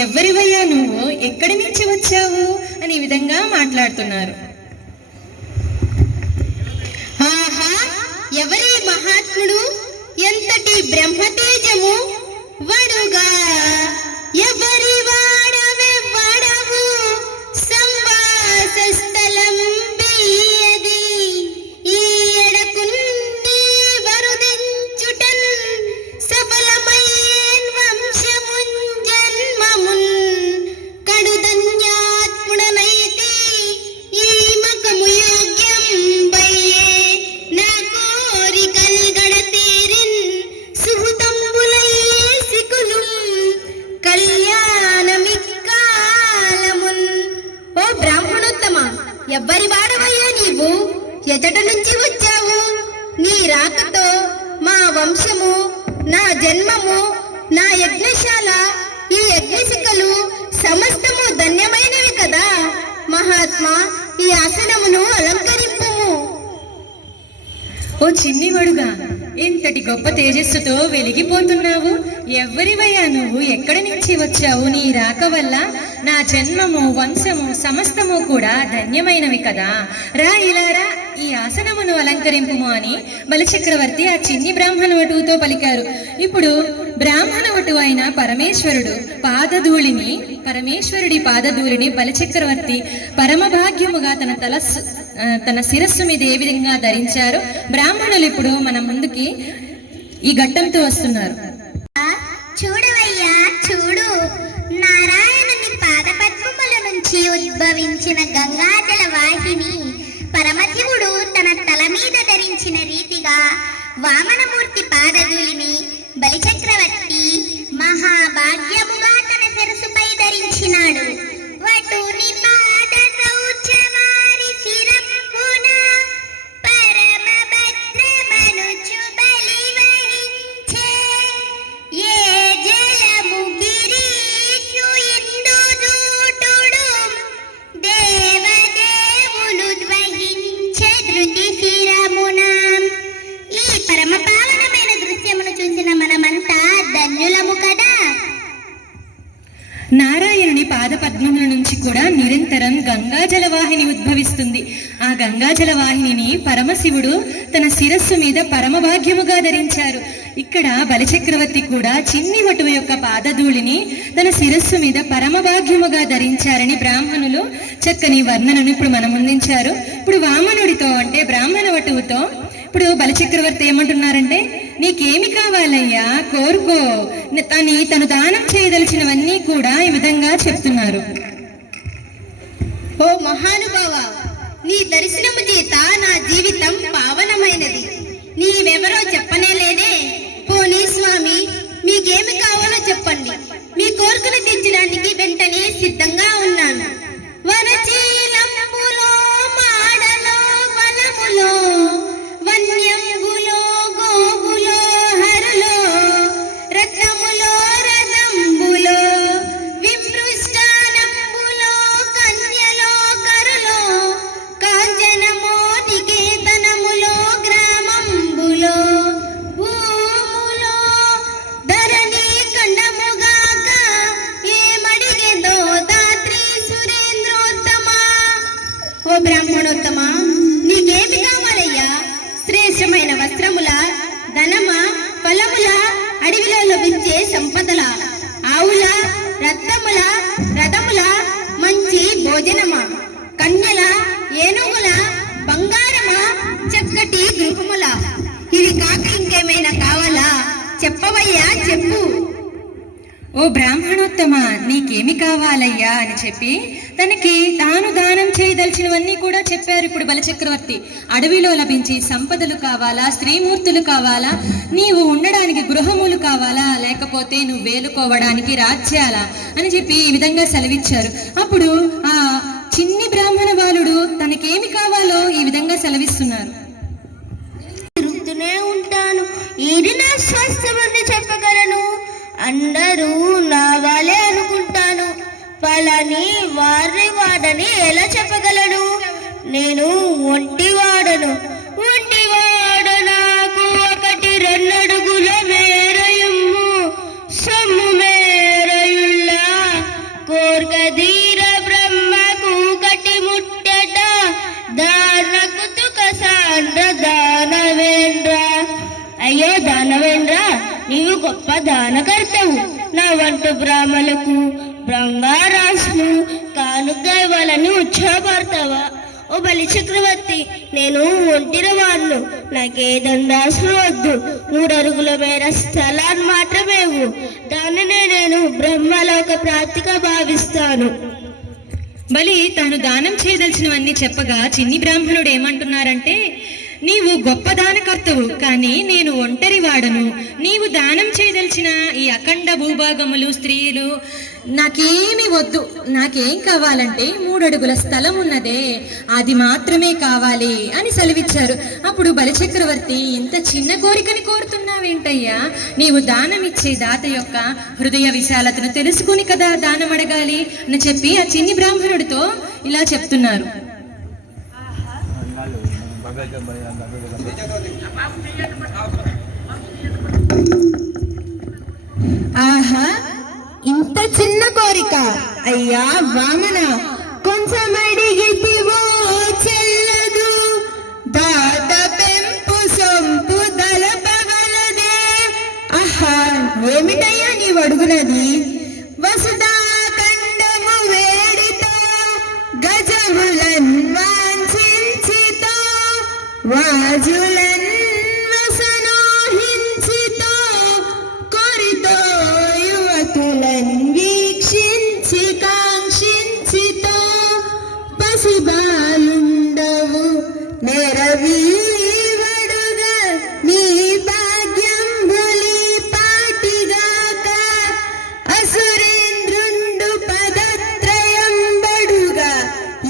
ఎవరివయ్యా నువ్వు, ఎక్కడి నుంచి వచ్చావు అని ఈ విధంగా మాట్లాడుతున్నారు. ఆహా, ఎవరి మహాత్ముడు, ఎంతటి బ్రహ్మతేజము, వడుగా ఎవరి వాడవెవ్వడవు, సంవాస స్థలం బియ్యది, ఈ ఎడకున్ని వరుదించుటన్, సఫలమయ్యేన్ వంశమున్ జన్మమున్, కడుధన్యాత్ముడనైతే ఈ మకము యోగ్యం బయ్యే, నా కోరికల్ గడతీరిన్, సుహృతంబులయ్యే సికులు కళ్యాణమిక్కాలమున్. ఓ బ్రాహ్మణోత్తమ, ఎవ్వరి వాడవయ్యా నీవు, ఎచట నుంచి వచ్చావు? నీ రాకతో మా వంశము, నా జన్మము, నా యజ్ఞశాల, ఈ యజ్ఞశిఖలు సమస్తము ధన్యమైనవి కదా. మహాత్మా, ఈ ఆసనమును అలంకరింపుము. ఓ చిన్నివడుగా, ఇంతటి గొప్ప తేజస్సుతో వెలిగిపోతున్నావు. ఎవరివయ్యా నువ్వు, ఎక్కడి నుంచి వచ్చావు? నీ రాక వల్ల నా జన్మము, వంశము సమస్తము కూడా ధన్యమైనవి కదా. రా, ఇలా రా, ఈ ఆసనమును అలంకరింపుము అని బలిచక్రవర్తి ఆ చిన్ని బ్రాహ్మణ వటువుతో పలికారు. ఇప్పుడు బ్రాహ్మణ వటువు అయిన పరమేశ్వరుడి పాదధూళిని బలిచక్రవర్తి పరమభాగ్యముగా తన శిరస్సు మీద ఏ విధంగా ధరించారు. బ్రాహ్మణులు ఇప్పుడు మన ముందుకి ఈ ఘట్టంతో వస్తున్నారు. చూడవయ్యా చూడు, నారాయణుని పాదపద్మముల నుంచి ఉద్భవించిన గంగాజల వాహిని పరమశివుడు తన తల మీద ధరించిన రీతిగా వామనమూర్తి పాదధూళిని బలిచక్రవర్తి మహాభాగ్యముగా తన శిరసుపై ధరించినాడు. వటుని పాద సౌచవారి శిరమున పరమ భద్రమనుచు బలి వహించే, ఏ జలము గిరీషు ఇందు జూటుడు, దేవదేవులు ద్వహించే ధృతి శిరమున. ఈ పరమ పావనమైన దృశ్యమును చూసిన మనమంతా ధన్యులము కదా. నారాయణుని పాదపద్మముల నుంచి కూడా నిరంతరం గంగాజల వాహిని ఉద్భవిస్తుంది. ఆ గంగాజల వాహినిని పరమశివుడు తన శిరస్సు మీద పరమభాగ్యముగా ధరించారు. ఇక్కడ బలిచక్రవర్తి కూడా చిన్ని వటువు యొక్క పాదధూళిని తన శిరస్సు మీద పరమభాగ్యముగా ధరించారని బ్రాహ్మణులు చక్కని వర్ణనను ఇప్పుడు మనం ముందుంచారు. ఇప్పుడు వామనుడితో అంటే బ్రాహ్మణ వటువుతో ఇప్పుడు బలిచక్రవర్తి ఏమంటున్నారంటే, నీకేమి కావాలయ్యా, కోరుకో అని తను దానం చేయదలిచినవన్నీ కూడా ఈ విధంగా చెప్తున్నారు. ఓ మహానుభావ, నీ దర్శనము చేత నా జీవితం పావనమైనది. నీవెవరో చెప్పనే లేదే. పోనీ స్వామి, మీకేమి కావాలో చెప్పండి, మీ కోరికను తీర్చడానికి వెంటనే సిద్ధంగా ఉన్నాను. వనచీలంబులో మాడలో వనములో వన్యంబులో గోవులో హరులో రత్నములో రథంబులో విమృష్టానంబులో కన్యలో కరులో కాంచనమో నికేతనములో గ్రామంబులో చెప్పవయ్యా చెప్పు. ఓ బ్రాహ్మణోత్తమ, నీకేమి కావాలయ్యా అని చెప్పి తనకి తాను దానం చేయదలిచినవన్నీ కూడా చెప్పారు. ఇప్పుడు బలిచక్రవర్తి అడవిలో లభించి సంపదలు కావాలా, స్త్రీమూర్తులు కావాలా, నీవు ఉండడానికి గృహములు కావాలా, లేకపోతే నువ్వు వేలుకోవడానికి రాజ్యాలా అని చెప్పి ఈ విధంగా సెలవిచ్చారు. అప్పుడు ఆ చిన్ని బ్రాహ్మణ బాలుడు తనకేమి కావాలో ఈ విధంగా సెలవిస్తున్నారు. తిరుగుతూనే ఉంటాను, ఇది నా స్వాస్థ్యమని చెప్పగలను. అందరూ నా వాళ్ళే అనుకుంటాను, ఫలాని వాడని ఎలా చెప్పగలను? నేను ఒంటివాడను, నాకు 1-2 అడుగుల మేరయమ్ము, సొమ్ము మేరయుళ్ళ కోర్కదీర బ్రహ్మకు కటి ముట్టట, దానకు తుక సాంద్ర దానవేంద్ర. అయ్యో దానవేంద్ర, నీవు గొప్ప దానకర్తవు. నా వంటి బ్రాహ్మణులకు బంగారాసులు కానుక ఇవ్వాలని ఉత్సాహపడతావా? ఓ బలి చక్రవర్తి, నేను ఒంటిన వాడును, నాకే దండాసులు వద్దు. 3 అడుగుల మేర స్థలాన్ని మాత్రమే ఇవ్వు. దానినే నేను బ్రహ్మలోక ప్రాప్తిగా భావిస్తాను. బలి తాను దానం చేయదలిచినవన్నీ చెప్పగా చిన్ని బ్రాహ్మణుడు ఏమంటున్నారంటే, నీవు గొప్ప దానకర్తవు, కానీ నేను ఒంటరి వాడను. నీవు దానం చేయదలిచిన ఈ అఖండ భూభాగములు, స్త్రీలు నాకేమి వద్దు. నాకేం కావాలంటే 3 అడుగుల స్థలం ఉన్నదే, అది మాత్రమే కావాలి అని సెలవిచ్చారు. అప్పుడు బలిచక్రవర్తి, ఇంత చిన్న కోరికని కోరుతున్నావేంటయ్యా? నీవు దానం ఇచ్చే దాత యొక్క హృదయ విశాలతను తెలుసుకుని కదా దానం అడగాలి అని చెప్పి ఆ చిన్ని బ్రాహ్మణుడితో ఇలా చెప్తున్నారు. ఆహా, ఇంత చిన్న కోరిక అయ్యా వామన, కొంచెం అడిగితివో చెల్లదు, దాత పెంపు సొంపు దళపగలదే. ఆహా, ఏమిటయ్యా నీవు అడుగునది? వసుదా ఖండము వేడితో గజములన్ వాంఛించితో, వాజులన్ వసనోహించితో, కొరితో యువకులన్ వీక్షించి కాంక్షించితో, పసిబాలుండవు నెరవీవడుగా నీ భాగ్యంబులి పాటిగాక, అసురేంద్రుండు పదత్రయంబడుగా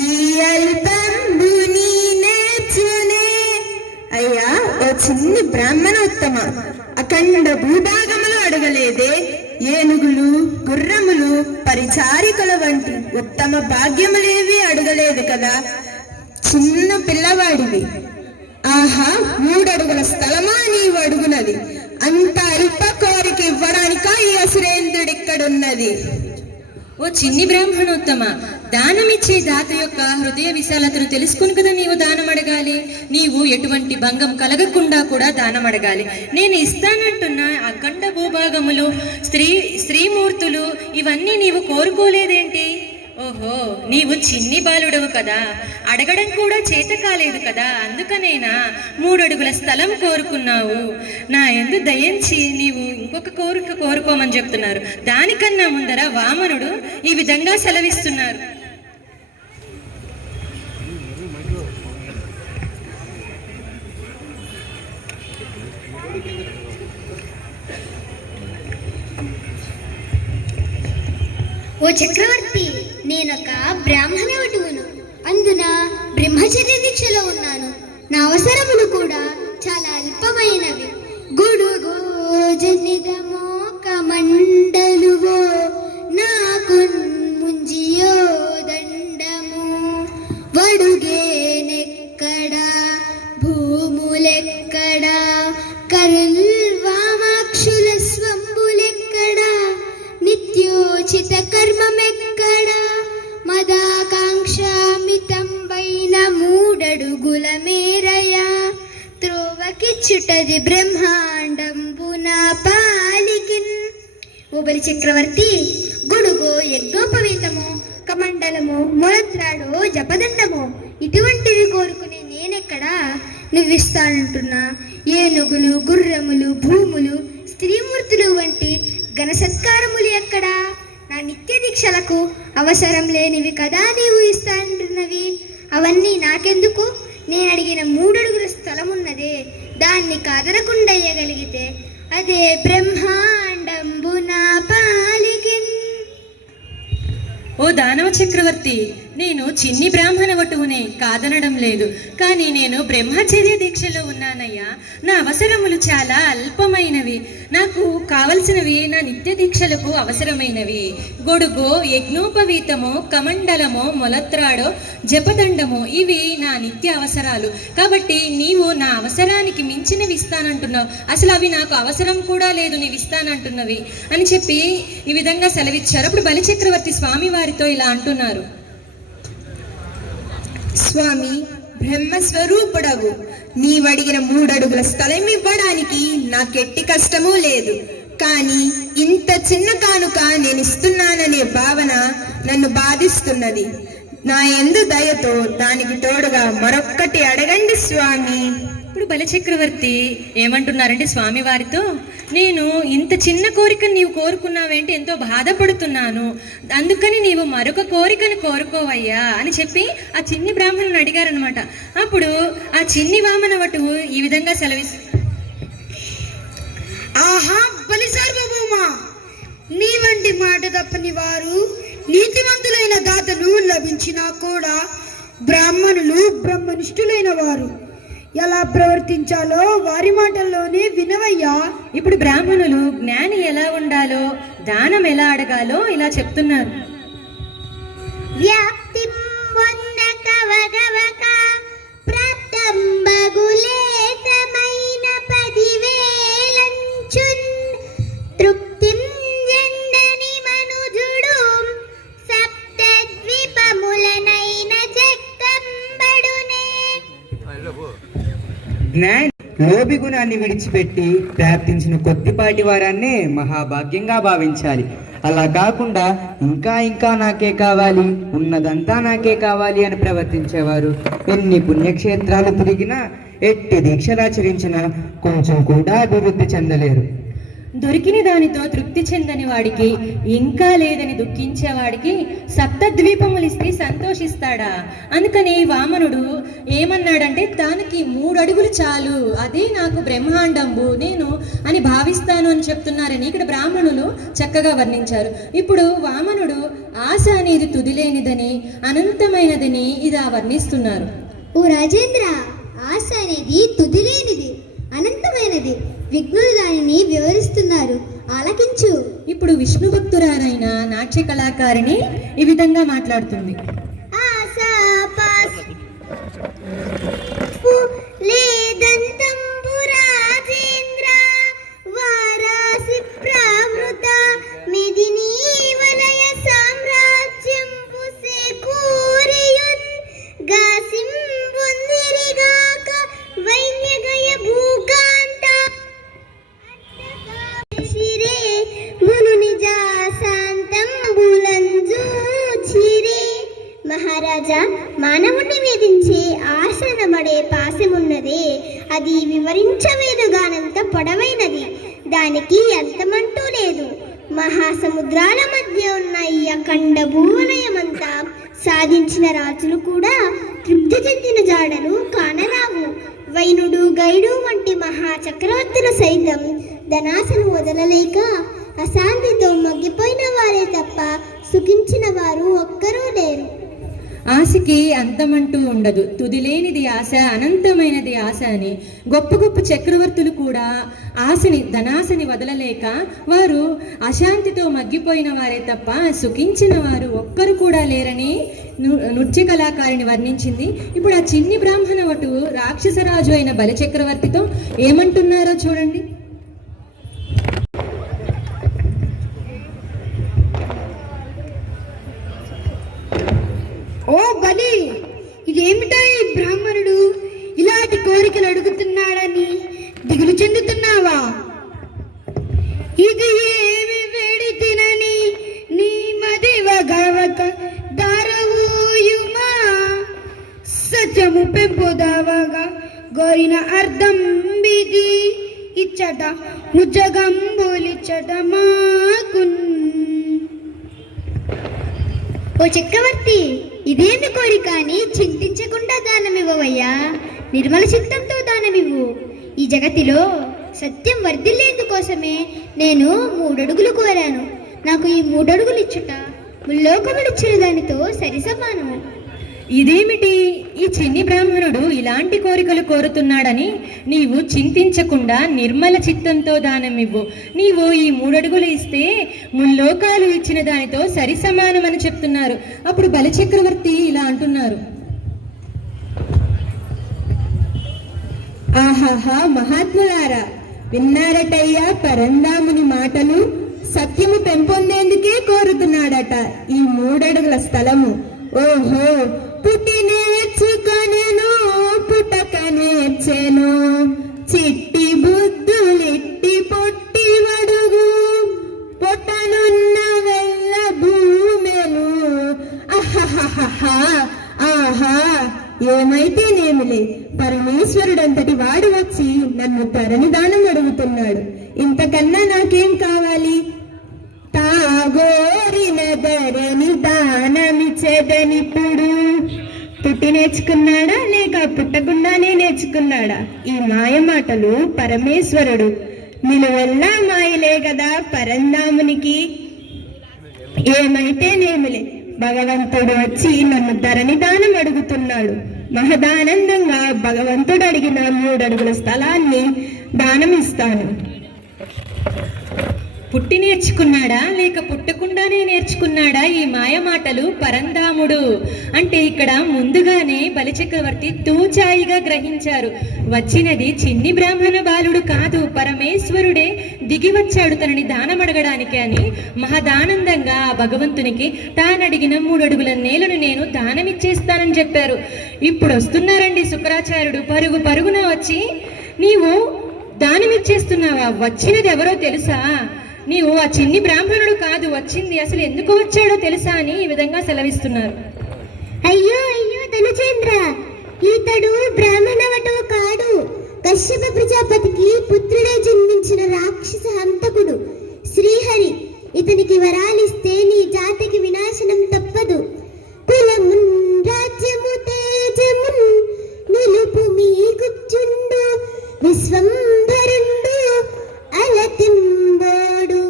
ఈ అల్పంబు నీ నేర్చునే. అయ్యా ఓ చిన్ని బ్రాహ్మణోత్తమ, అఖండ భూభాగములు అడగలేదే, ఏనుగులు, గుర్రములు, పరిచారికల వంటి ఉత్తమ భాగ్యములేవి అడగలేదు కదా. చిన్న పిల్లవాడివి. ఆహా, 3 అడుగుల స్థలమా నీవు అడుగునది? అంత అల్ప కోరిక ఇవ్వడానిక ఈ అసురేంద్రుడిక్కడున్నది? ఓ చిన్ని బ్రాహ్మణోత్తమ, దానమిచ్చే దాత యొక్క హృదయ విశాలతను తెలుసుకుని కదా నీవు దానం అడగాలి. నీవు ఎటువంటి భంగం కలగకుండా కూడా దానం అడగాలి. నేను ఇస్తానంటున్న అఖండ భూభాగములు, స్త్రీమూర్తులు ఇవన్నీ నీవు కోరుకోలేదేంటి? ఓహో, నీవు చిన్ని బాలుడవు కదా, అడగడం కూడా చేత కాలేదు కదా, అందుకనేనా 3 అడుగుల స్థలం కోరుకున్నావు? నా యందు దయించి నీవు ఇంకొక కోరిక కోరుకోమని చెప్తున్నారు. దానికన్నా ముందర వామనుడు ఈ విధంగా సెలవిస్తున్నారు. ఓ చక్రవర్తి, నేనొక బ్రాహ్మణవటువును, అందున బ్రహ్మచర్య దీక్షలో ఉన్నాను. నా అవసరములు కూడా చాలా అల్పమైనవి. గుడుగో జనిగమో కమండలువో నాకు ముంజియో దండము, వడుగేనెక్కడా భూములెక్కడా, కరుల్వామాక్షుల స్వంబులెక్కడా, నిత్యోచిత కర్మమెక్కడా, మదాకాంక్షామితంబైన 3 అడుగుల మేరయ, త్రోవకిచ్చుటది బ్రహ్మాండంబున పాలికిన్. ఓ బలి చక్రవర్తి, గొడుగో యజ్ఞోపవీతము, కమండలము, మొలత్రాడో జపదండము ఇటువంటివి కోరుకునే నేనెక్కడా నువ్విస్తానంటున్నా? ఏనుగులు, గుర్రములు, భూములు, స్త్రీమూర్తులు వంటి ఘన సత్కారములు ఎక్కడా? నా నిత్య దీక్షలకు అవసరం లేనివి కదా నీవు ఇస్తానంటున్నవి. అవన్నీ నాకెందుకు? నేను అడిగిన 3 అడుగుల స్థలం ఉన్నదే, దాన్ని కాదనకుండా ఇయ్యగలిగితే అదే బ్రహ్మాండంబు నా పాలికిన్. ఓ దానవ చక్రవర్తి, నేను చిన్ని బ్రాహ్మణ వటువునే, కాదనడం లేదు. కానీ నేను బ్రహ్మచర్య దీక్షలో ఉన్నానయ్యా. నా అవసరములు చాలా అల్పమైనవి. నాకు కావలసినవి నా నిత్య దీక్షలకు అవసరమైనవి. గొడుగో, యజ్ఞోపవీతమో, కమండలమో, మొలత్రాడో, జపదండమో, ఇవి నా నిత్య అవసరాలు. కాబట్టి నీవు నా అవసరానికి మించినవి ఇస్తానంటున్నావు. అసలు అవి నాకు అవసరం కూడా లేదు, నీవు ఇస్తానంటున్నవి అని చెప్పి ఈ విధంగా సెలవిచ్చారు. అప్పుడు బలిచక్రవర్తి స్వామి వారితో ఇలా అంటున్నారు. స్వామి, బ్రహ్మస్వరూపుడవు, నీవడిగిన 3 అడుగుల స్థలం ఇవ్వడానికి నాకెట్టి కష్టమూ లేదు. కానీ ఇంత చిన్న కానుక నేను ఇస్తున్నాననే భావన నన్ను బాధిస్తున్నది. నా యందు దయతో దానికి తోడుగా మరొక్కటి అడగండి స్వామి. ఇప్పుడు బలిచక్రవర్తి ఏమంటున్నారంటే స్వామి వారితో, నేను ఇంత చిన్న కోరికను నీవు కోరుకున్నావేంటి, ఎంతో బాధపడుతున్నాను, అందుకని నీవు మరొక కోరికను కోరుకోవయ్యా అని చెప్పి ఆ చిన్ని బ్రాహ్మణుని అడిగారనమాట. అప్పుడు ఆ చిన్ని వామన వటువు ఈ విధంగా ఆహా, బలి సార్వభౌమ, నీ వంటి మాట తప్పని వారు, నీతివంతులైన దాతలు లభించినా కూడా బ్రాహ్మణులు బ్రహ్మనిష్ఠులైన వారు ఎలా ప్రవర్తించాలో వారి మాటల్లోనే వినవయ్యా. ఇప్పుడు బ్రాహ్మణులు జ్ఞాని ఎలా ఉండాలో, దానం ఎలా అడగాలో ఇలా చెప్తున్నారు. వ్యాప్తిం వందక వగవక ప్రాప్తంబగులేతమైన 10,000 తృప్తిం ఎండని మనుజుడు సప్తద్వీపములనైన జక్కంబడునే. లోభి గుణాన్ని విడిచిపెట్టి ప్రార్థించిన కొద్దిపాటి వారాన్నే మహాభాగ్యంగా భావించాలి. అలా కాకుండా ఇంకా ఇంకా నాకే కావాలి, ఉన్నదంతా నాకే కావాలి అని ప్రవర్తించేవారు ఎన్ని పుణ్యక్షేత్రాలు తిరిగినా, ఎట్టి దీక్షలాచరించినా కొంచెం కూడా అభివృద్ధి చెందలేరు. దొరికిన దానితో తృప్తి చెందని వాడికి, ఇంకా లేదని దుఃఖించేవాడికి సప్తద్వీపములు ఇస్తే సంతోషిస్తాడా? అందుకని వామనుడు ఏమన్నాడంటే, దానికి 3 అడుగులు చాలు, అదే నాకు బ్రహ్మాండంబు నేను అని భావిస్తాను అని చెప్తున్నారని ఇక్కడ బ్రాహ్మణులు చక్కగా వర్ణించారు. ఇప్పుడు వామనుడు ఆశ అనేది తుదిలేనిదని, అనంతమైనదని ఇలా వర్ణిస్తున్నారు. ఓ రాజేంద్ర, ఆశ అనేది తుదిలేనిది, అనంతమైనది. విఘ్నులు దానిని వివరిస్తున్నారు, ఆలకించు. ఇప్పుడు విష్ణు భక్తురాలైన నాట్య కళాకారిణి ఈ విధంగా మాట్లాడుతుంది. ఆశా లేదంతంబు రాజేంద్ర వారాసి ప్రామృత మిదినీ వలయ సామ్రాజ్యంబు సేకూరియున్ గాసిం బొందిరిగాక వైన్యగయ భూకాంత శిరే మును శాంతం బులంజూచిరే. మహారాజా, మానవుడిని వేధించే ఆసనమడే పాశమున్నదే, అది వివరించవేదుగానంత పొడవైనది, దానికి అంతమంటూ లేదు. మహాసముద్రాల మధ్య ఉన్న ఈ అఖండ భూవలయమంతా సాధించిన రాజులు కూడా తృప్తి చెందిన జాడలు కానరావు. వైనుడు, గైడు వంటి మహా చక్రవర్తులు సైతం ధనాశను వదలలేక అశాంతితో మగ్గిపోయిన వారే తప్ప సుఖించిన వారు ఒక్కరూ లేరు. ఆశకి అంతమంటూ ఉండదు, తుదిలేనిది ఆశ, అనంతమైనది ఆశ అని గొప్ప గొప్ప చక్రవర్తులు కూడా ఆశని, ధనాశని వదలలేక వారు అశాంతితో మగ్గిపోయిన వారే తప్ప సుఖించిన వారు ఒక్కరు కూడా లేరని నృత్య కళాకారిని వర్ణించింది. ఇప్పుడు ఆ చిన్ని బ్రాహ్మణ వటు రాక్షసరాజు అయిన బలిచక్రవర్తితో ఏమంటున్నారో చూడండి. ఓ బలి, ఇదేమిటా ఈ బ్రాహ్మణుడు ఇలాంటి కోరికలు అడుగుతున్నాడని దిగులు చెందుతున్నావా? ఇది ఏమి వేడి తినని నీ మదివ గవక దారవూయుమా, సత్యము పెంపుదావగా గోరిన అర్థం బిది ఇచ్చట ముజ్జగంబులిచ్చట మాకున్. ఓ చక్రవర్తి, ఇదేమి కోరిక అని చింతించకుండా దానమివ్వవయ్యా. నిర్మల చిత్తంతో దానమివ్వు. ఈ జగతిలో సత్యం వర్ధిల్లేందుకోసమే నేను 3 అడుగులు కోరాను. నాకు ఈ 3 అడుగులు ఇచ్చుట ముల్లోకములిచ్చిన దానితో సరి సమానము. ఇదేమిటి, ఈ చిన్ని బ్రాహ్మణుడు ఇలాంటి కోరికలు కోరుతున్నాడని నీవు చింతించకుండా నిర్మల చిత్తంతో దానమివ్వు. నీవు ఈ 3 అడుగులు ఇస్తే ముల్లోకాలు ఇచ్చిన దానితో సరి సమానమని చెప్తున్నారు. అప్పుడు బలిచక్రవర్తి ఇలా అంటున్నారు. ఆహాహా, మహాత్ములారా, విన్నారటయ్యా పరందాముని మాటలు. సత్యము పెంపొందేందుకే కోరుతున్నాడట ఈ 3 అడుగుల స్థలము. ఓహో, పుట్టి నేర్చుకొనెను పుట్టక నేర్చెను, చిట్టి బుద్ధులిట్టి పొట్టి వడుగు, పొట్టనున్న వెళ్ళ భూమెను. ఆహా, ఆహా, ఏమైతేనేమిలే, పరమేశ్వరుడంతటి వాడు వచ్చి నన్ను ధరణి దానం అడుగుతున్నాడు. ఇంతకన్నా నాకేం కావాలి? తాగోరిన ధరణి దానమిచ్చేదనిప్పుడు. పుట్టి నేర్చుకున్నాడా లేక పుట్టకుండానే నేర్చుకున్నాడా? ఈ మాయ మాటలు పరమేశ్వరుడు నిలువెల్లా మాయలే కదా పరందామునికి. ఏమైతేనేమిలే, భగవంతుడు వచ్చి నన్ను ధరణి దానం అడుగుతున్నాడు. మహదానందంగా భగవంతుడు అడిగిన 3 అడుగుల స్థలాన్ని దానం ఇస్తాను. పుట్టి నేర్చుకున్నాడా లేక పుట్టకుండానే నేర్చుకున్నాడా ఈ మాయ మాటలు పరంధాముడు అంటే ఇక్కడ ముందుగానే బలిచక్రవర్తి తూచాయిగా గ్రహించారు. వచ్చినది చిన్ని బ్రాహ్మణ బాలుడు కాదు, పరమేశ్వరుడే దిగి వచ్చాడు తనని దానమడగడానికి అని మహదానందంగా ఆ భగవంతునికి తానడిగిన 3 అడుగుల నేలను నేను దానమిచ్చేస్తానని చెప్పారు. ఇప్పుడు వస్తున్నారండి శుక్రాచార్యుడు పరుగు పరుగున వచ్చి, నీవు దానమిచ్చేస్తున్నావా? వచ్చినది ఎవరో తెలుసా? నీవు ఆ చిన్ని బ్రాహ్మణుడు కాదు, వచ్చింది అసలు ఎందుకు వచ్చాడో తెలుసా అని ఈ విధంగా సెలవిస్తున్నారు. అయ్యో అయ్యో ధనుచేంద్ర, ఈతడు బ్రాహ్మణవటో కాడు, కశ్యప ప్రజాపతికి పుత్రుడే జన్మించిన రాక్షస హంతకుడు శ్రీహరి. ఇతనికి వరాలిస్తే నీ జాతికి వినాశనం తప్పదు. కులమున్ రాజ్యము తేజమున్ నిలుపు మీ కూర్చుండు, విశ్వంభరుండు అలతింబోడు,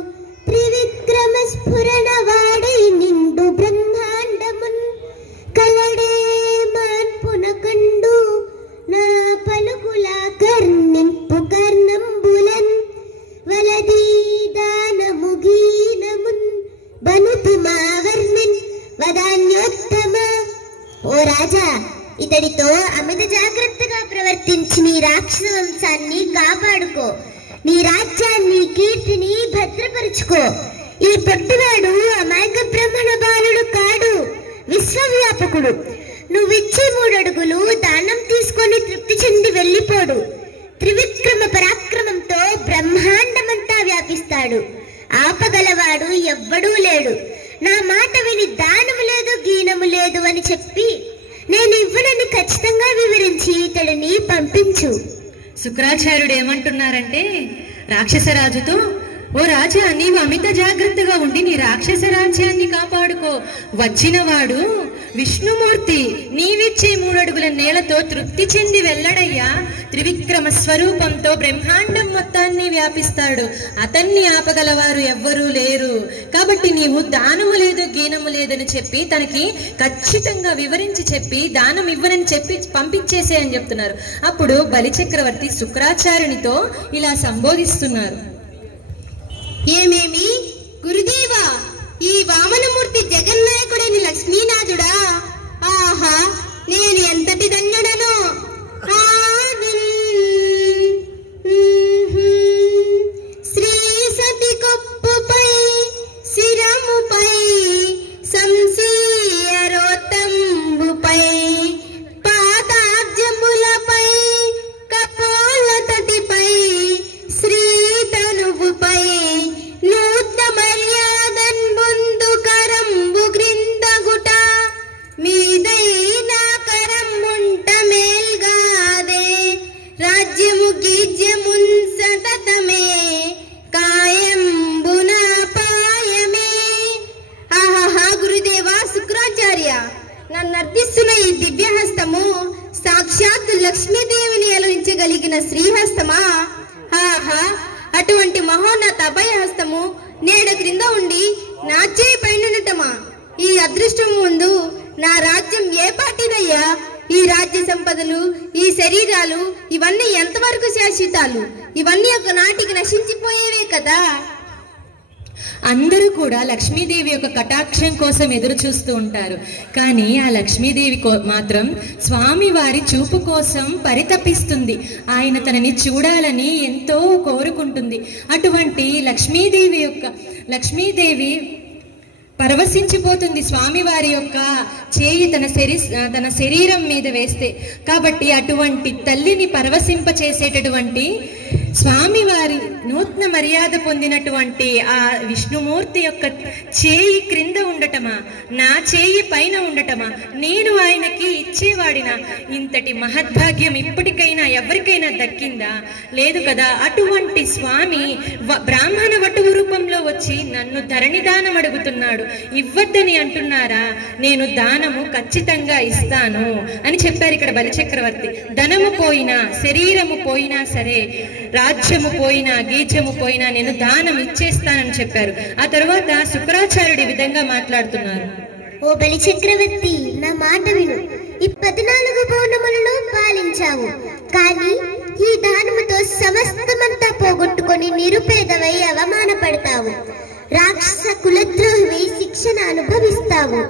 త్రివిక్రమ స్ఫురణ వాడై నిండు బ్రహ్మాండమున్ కలడే మార్పునకండు, నా పలుకుల కర్ణింపు కర్ణంబులన్ వలదీ దానముగీనమున్ బనుతు మావర్ణిన్ వదాన్యోత్తమ. ఓ రాజా, ఇతడితో అమిత జాగ్రత్తగా ప్రవర్తించి నీ రాక్షస వంశాన్ని కాపాడుకో, నీ రాజ్యాన్ని కీర్తిని భద్రపరుచుకో. ఈ పొట్టువాడు అమాయక బ్రహ్మణ బాలుడు కాడు, విశ్వవ్యాపకుడు. నువ్విచ్చే 3 అడుగులు దానం తీసుకొని తృప్తి చెంది వెళ్ళిపోడు. త్రివిక్రమ పరాక్రమంతో బ్రహ్మాండమంతా వ్యాపిస్తాడు. ఆపగలవాడు ఎవ్వడూ లేడు. నా మాట విని దానము లేదు గీనము లేదు అని చెప్పి నేను ఇవ్వనని ఖచ్చితంగా వివరించి ఇతడిని పంపించు. శుక్రాచార్యుడు ఏమంటున్నారంటే రాక్షసరాజుతో, ఓ రాజా, నీవు అమిత జాగ్రత్తగా ఉండి నీ రాక్షస రాజ్యాన్ని కాపాడుకో. వచ్చినవాడు విష్ణుమూర్తి, నీవిచ్చే 3 అడుగుల నేలతో తృప్తి చెంది వెళ్ళడయ్యా. త్రివిక్రమ స్వరూపంతో బ్రహ్మాండం మొత్తాన్ని వ్యాపిస్తాడు. అతన్ని ఆపగలవారు ఎవ్వరూ లేరు. కాబట్టి నీవు దానము లేదు గీనము లేదని చెప్పి తనకి ఖచ్చితంగా వివరించి చెప్పి దానం ఇవ్వనని చెప్పి పంపించేసే అని చెప్తున్నారు. అప్పుడు బలిచక్రవర్తి శుక్రాచార్యునితో ఇలా సంబోధిస్తున్నారు. ఏమేమి గురుదేవా, ఈ వామనమూర్తి జగన్నాయకుడని లక్ష్మీనాథుడా? ఆహా, నేను ఎంతటి ధన్యుడను. శ్రీ సతి కొప్పుపై శిరముపై సంశీయరోతంబుపై పాదాబ్జములపై కపోల తటిపై శ్రీతనువుపై నూత్న మర్యాదన్ ముందు కరంబు గ్రిందగుట మీదైనా కరమ్ముంట మేల్గాదే. అందించిన శ్రీహస్తమా? ఆహా, అటువంటి మహోన్నత అభయహస్తము నేడ క్రింద ఉండి నా చేయి పైనుండటమా? ఈ అదృష్టం ముందు నా రాజ్యం ఏ పాటినయ్యా? ఈ రాజ్య సంపదలు, ఈ శరీరాలు, ఇవన్నీ ఎంతవరకు శాశ్వతాలు? ఇవన్నీ ఒక నాటికి నశించిపోయేవే కదా. అందరూ కూడా లక్ష్మీదేవి యొక్క కటాక్షం కోసం ఎదురు చూస్తూ ఉంటారు. కానీ ఆ లక్ష్మీదేవి మాత్రం స్వామి వారి చూపు కోసం పరితపిస్తుంది. ఆయన తనని చూడాలని ఎంతో కోరుకుంటుంది. అటువంటి లక్ష్మీదేవి పరవశించిపోతుంది స్వామివారి యొక్క చేయి తన శరీరం మీద వేస్తే. కాబట్టి అటువంటి తల్లిని పరవశింపచేసేటటువంటి స్వామివారి నూతన మర్యాద పొందినటువంటి ఆ విష్ణుమూర్తి యొక్క చేయి క్రింద ఉండటమా, నా చేయి పైన ఉండటమా, నేను ఆయనకి ఇచ్చేవాడినా? ఇంతటి మహద్భాగ్యం ఇప్పటికైనా ఎవరికైనా దక్కిందా? లేదు కదా. అటువంటి స్వామి బ్రాహ్మణ వటువు రూపంలో వచ్చి నన్ను ధరణి దానం అడుగుతున్నాడు. ఇవ్వద్దని అంటున్నారా? నేను దానము ఖచ్చితంగా ఇస్తాను అని చెప్పారు ఇక్కడ బలిచక్రవర్తి. ధనము పోయినా, శరీరము పోయినా సరే, రాజ్యము పోయినా, గీచము పోయినా నేను దానం ఇచ్చేస్తానని చెప్పారు. ఆ తర్వాత శుక్రాచార్యుడు ఈ విధంగా మాట్లాడుతున్నారు. ఓ బలి చక్రవర్తి, నా మాట విను. ఈ 14 పౌర్ణములను పాలించావు, కానీ ఈ దానముతో సమస్తమంతా పోగొట్టుకొని నిరుపేదవై అవమానపడతావు. రాక్షస కులద్రోహివై శిక్షణ అనుభవిస్తావు.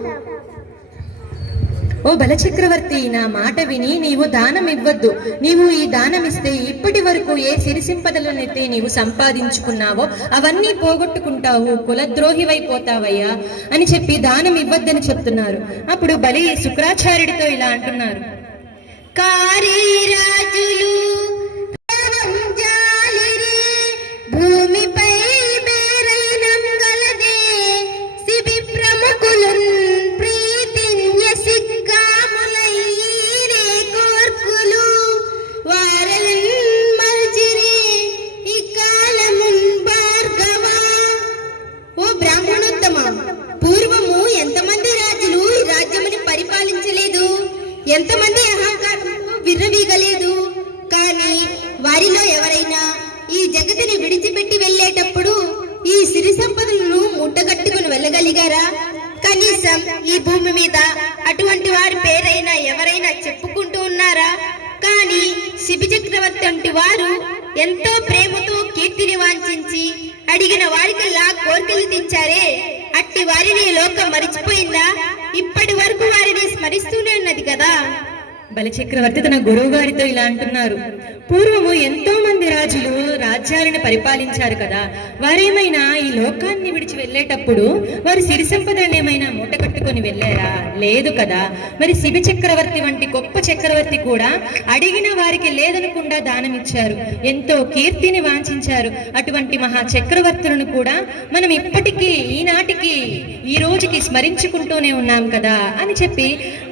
ఓ బలచక్రవర్తి, నా మాట విని నీవు దానం ఇవ్వద్దు. నీవు ఈ దానం ఇస్తే ఇప్పటి వరకు ఏ సిరి సంపదలనైతే నీవు సంపాదించుకున్నావో అవన్నీ పోగొట్టుకుంటావు, కులద్రోహివైపోతావయ్యా అని చెప్పి దానం ఇవ్వద్దని చెప్తున్నారు. అప్పుడు బలి శుక్రాచార్యుడితో ఇలా అంటున్నారు. కారీరాజులు భూమిపై బేరైనం గలదే శిబి ప్రముఖులున్ ప్రీతిన్య సిగ్గాములైరే కోర్కులు వారలన్ మల్జిరే ఈ కాలమున్ భార్గవా. ఓ బ్రాహ్మణోత్తమ, పూర్వము ఎంతమంది రాజులు ఈ రాజ్యముని పరిపాలించలేదు, ఎంతమంది అహంకారంతో విర్రవీగలేదు. కానీ వారిలో ఎవరైనా ఈ జగతిని విడిచిపెట్టి వెళ్ళేటప్పుడు ఈ సిరి సంపదలను ముట్టగట్టుకుని వెళ్ళగలిగారా? కనీసం ఈ భూమి మీద అటువంటి వారి పేరైనా ఎవరైనా చెప్పుకుంటూ ఉన్నారా? కానీ శిబి చక్రవర్తి వంటి వారు ఎంతో ప్రేమతో కీర్తిని వాంఛించి అడిగిన వారికల్లా కోరికలు తెచ్చారే, అట్టి వారిని లోకం మరిచిపోయిందా? ఇప్పటి వరకు వారిని స్మరిస్తూనే ఉన్నది కదా. బలిచక్రవర్తి తన గురువు గారితో ఇలా అంటున్నారు. పూర్వము ఎంతో మంది రాజులు రాజ్యాలను పరిపాలించారు కదా, వారేమైనా ఈ లోకాన్ని విడిచి వెళ్ళేటప్పుడు వారి సిరి సంపదలను ఏమైనా మూట కట్టుకొని వెళ్ళారా? లేదు కదా. మరి శిబి చక్రవర్తి వంటి గొప్ప చక్రవర్తి కూడా అడిగిన వారికి లేదనకుండా దానం ఇచ్చారు, ఎంతో కీర్తిని వాంఛించారు. అటువంటి మహా చక్రవర్తులను కూడా మనం ఇప్పటికీ ఈనాటికి ఈ రోజుకి స్మరించుకుంటూనే ఉన్నాం కదా అని చెప్పి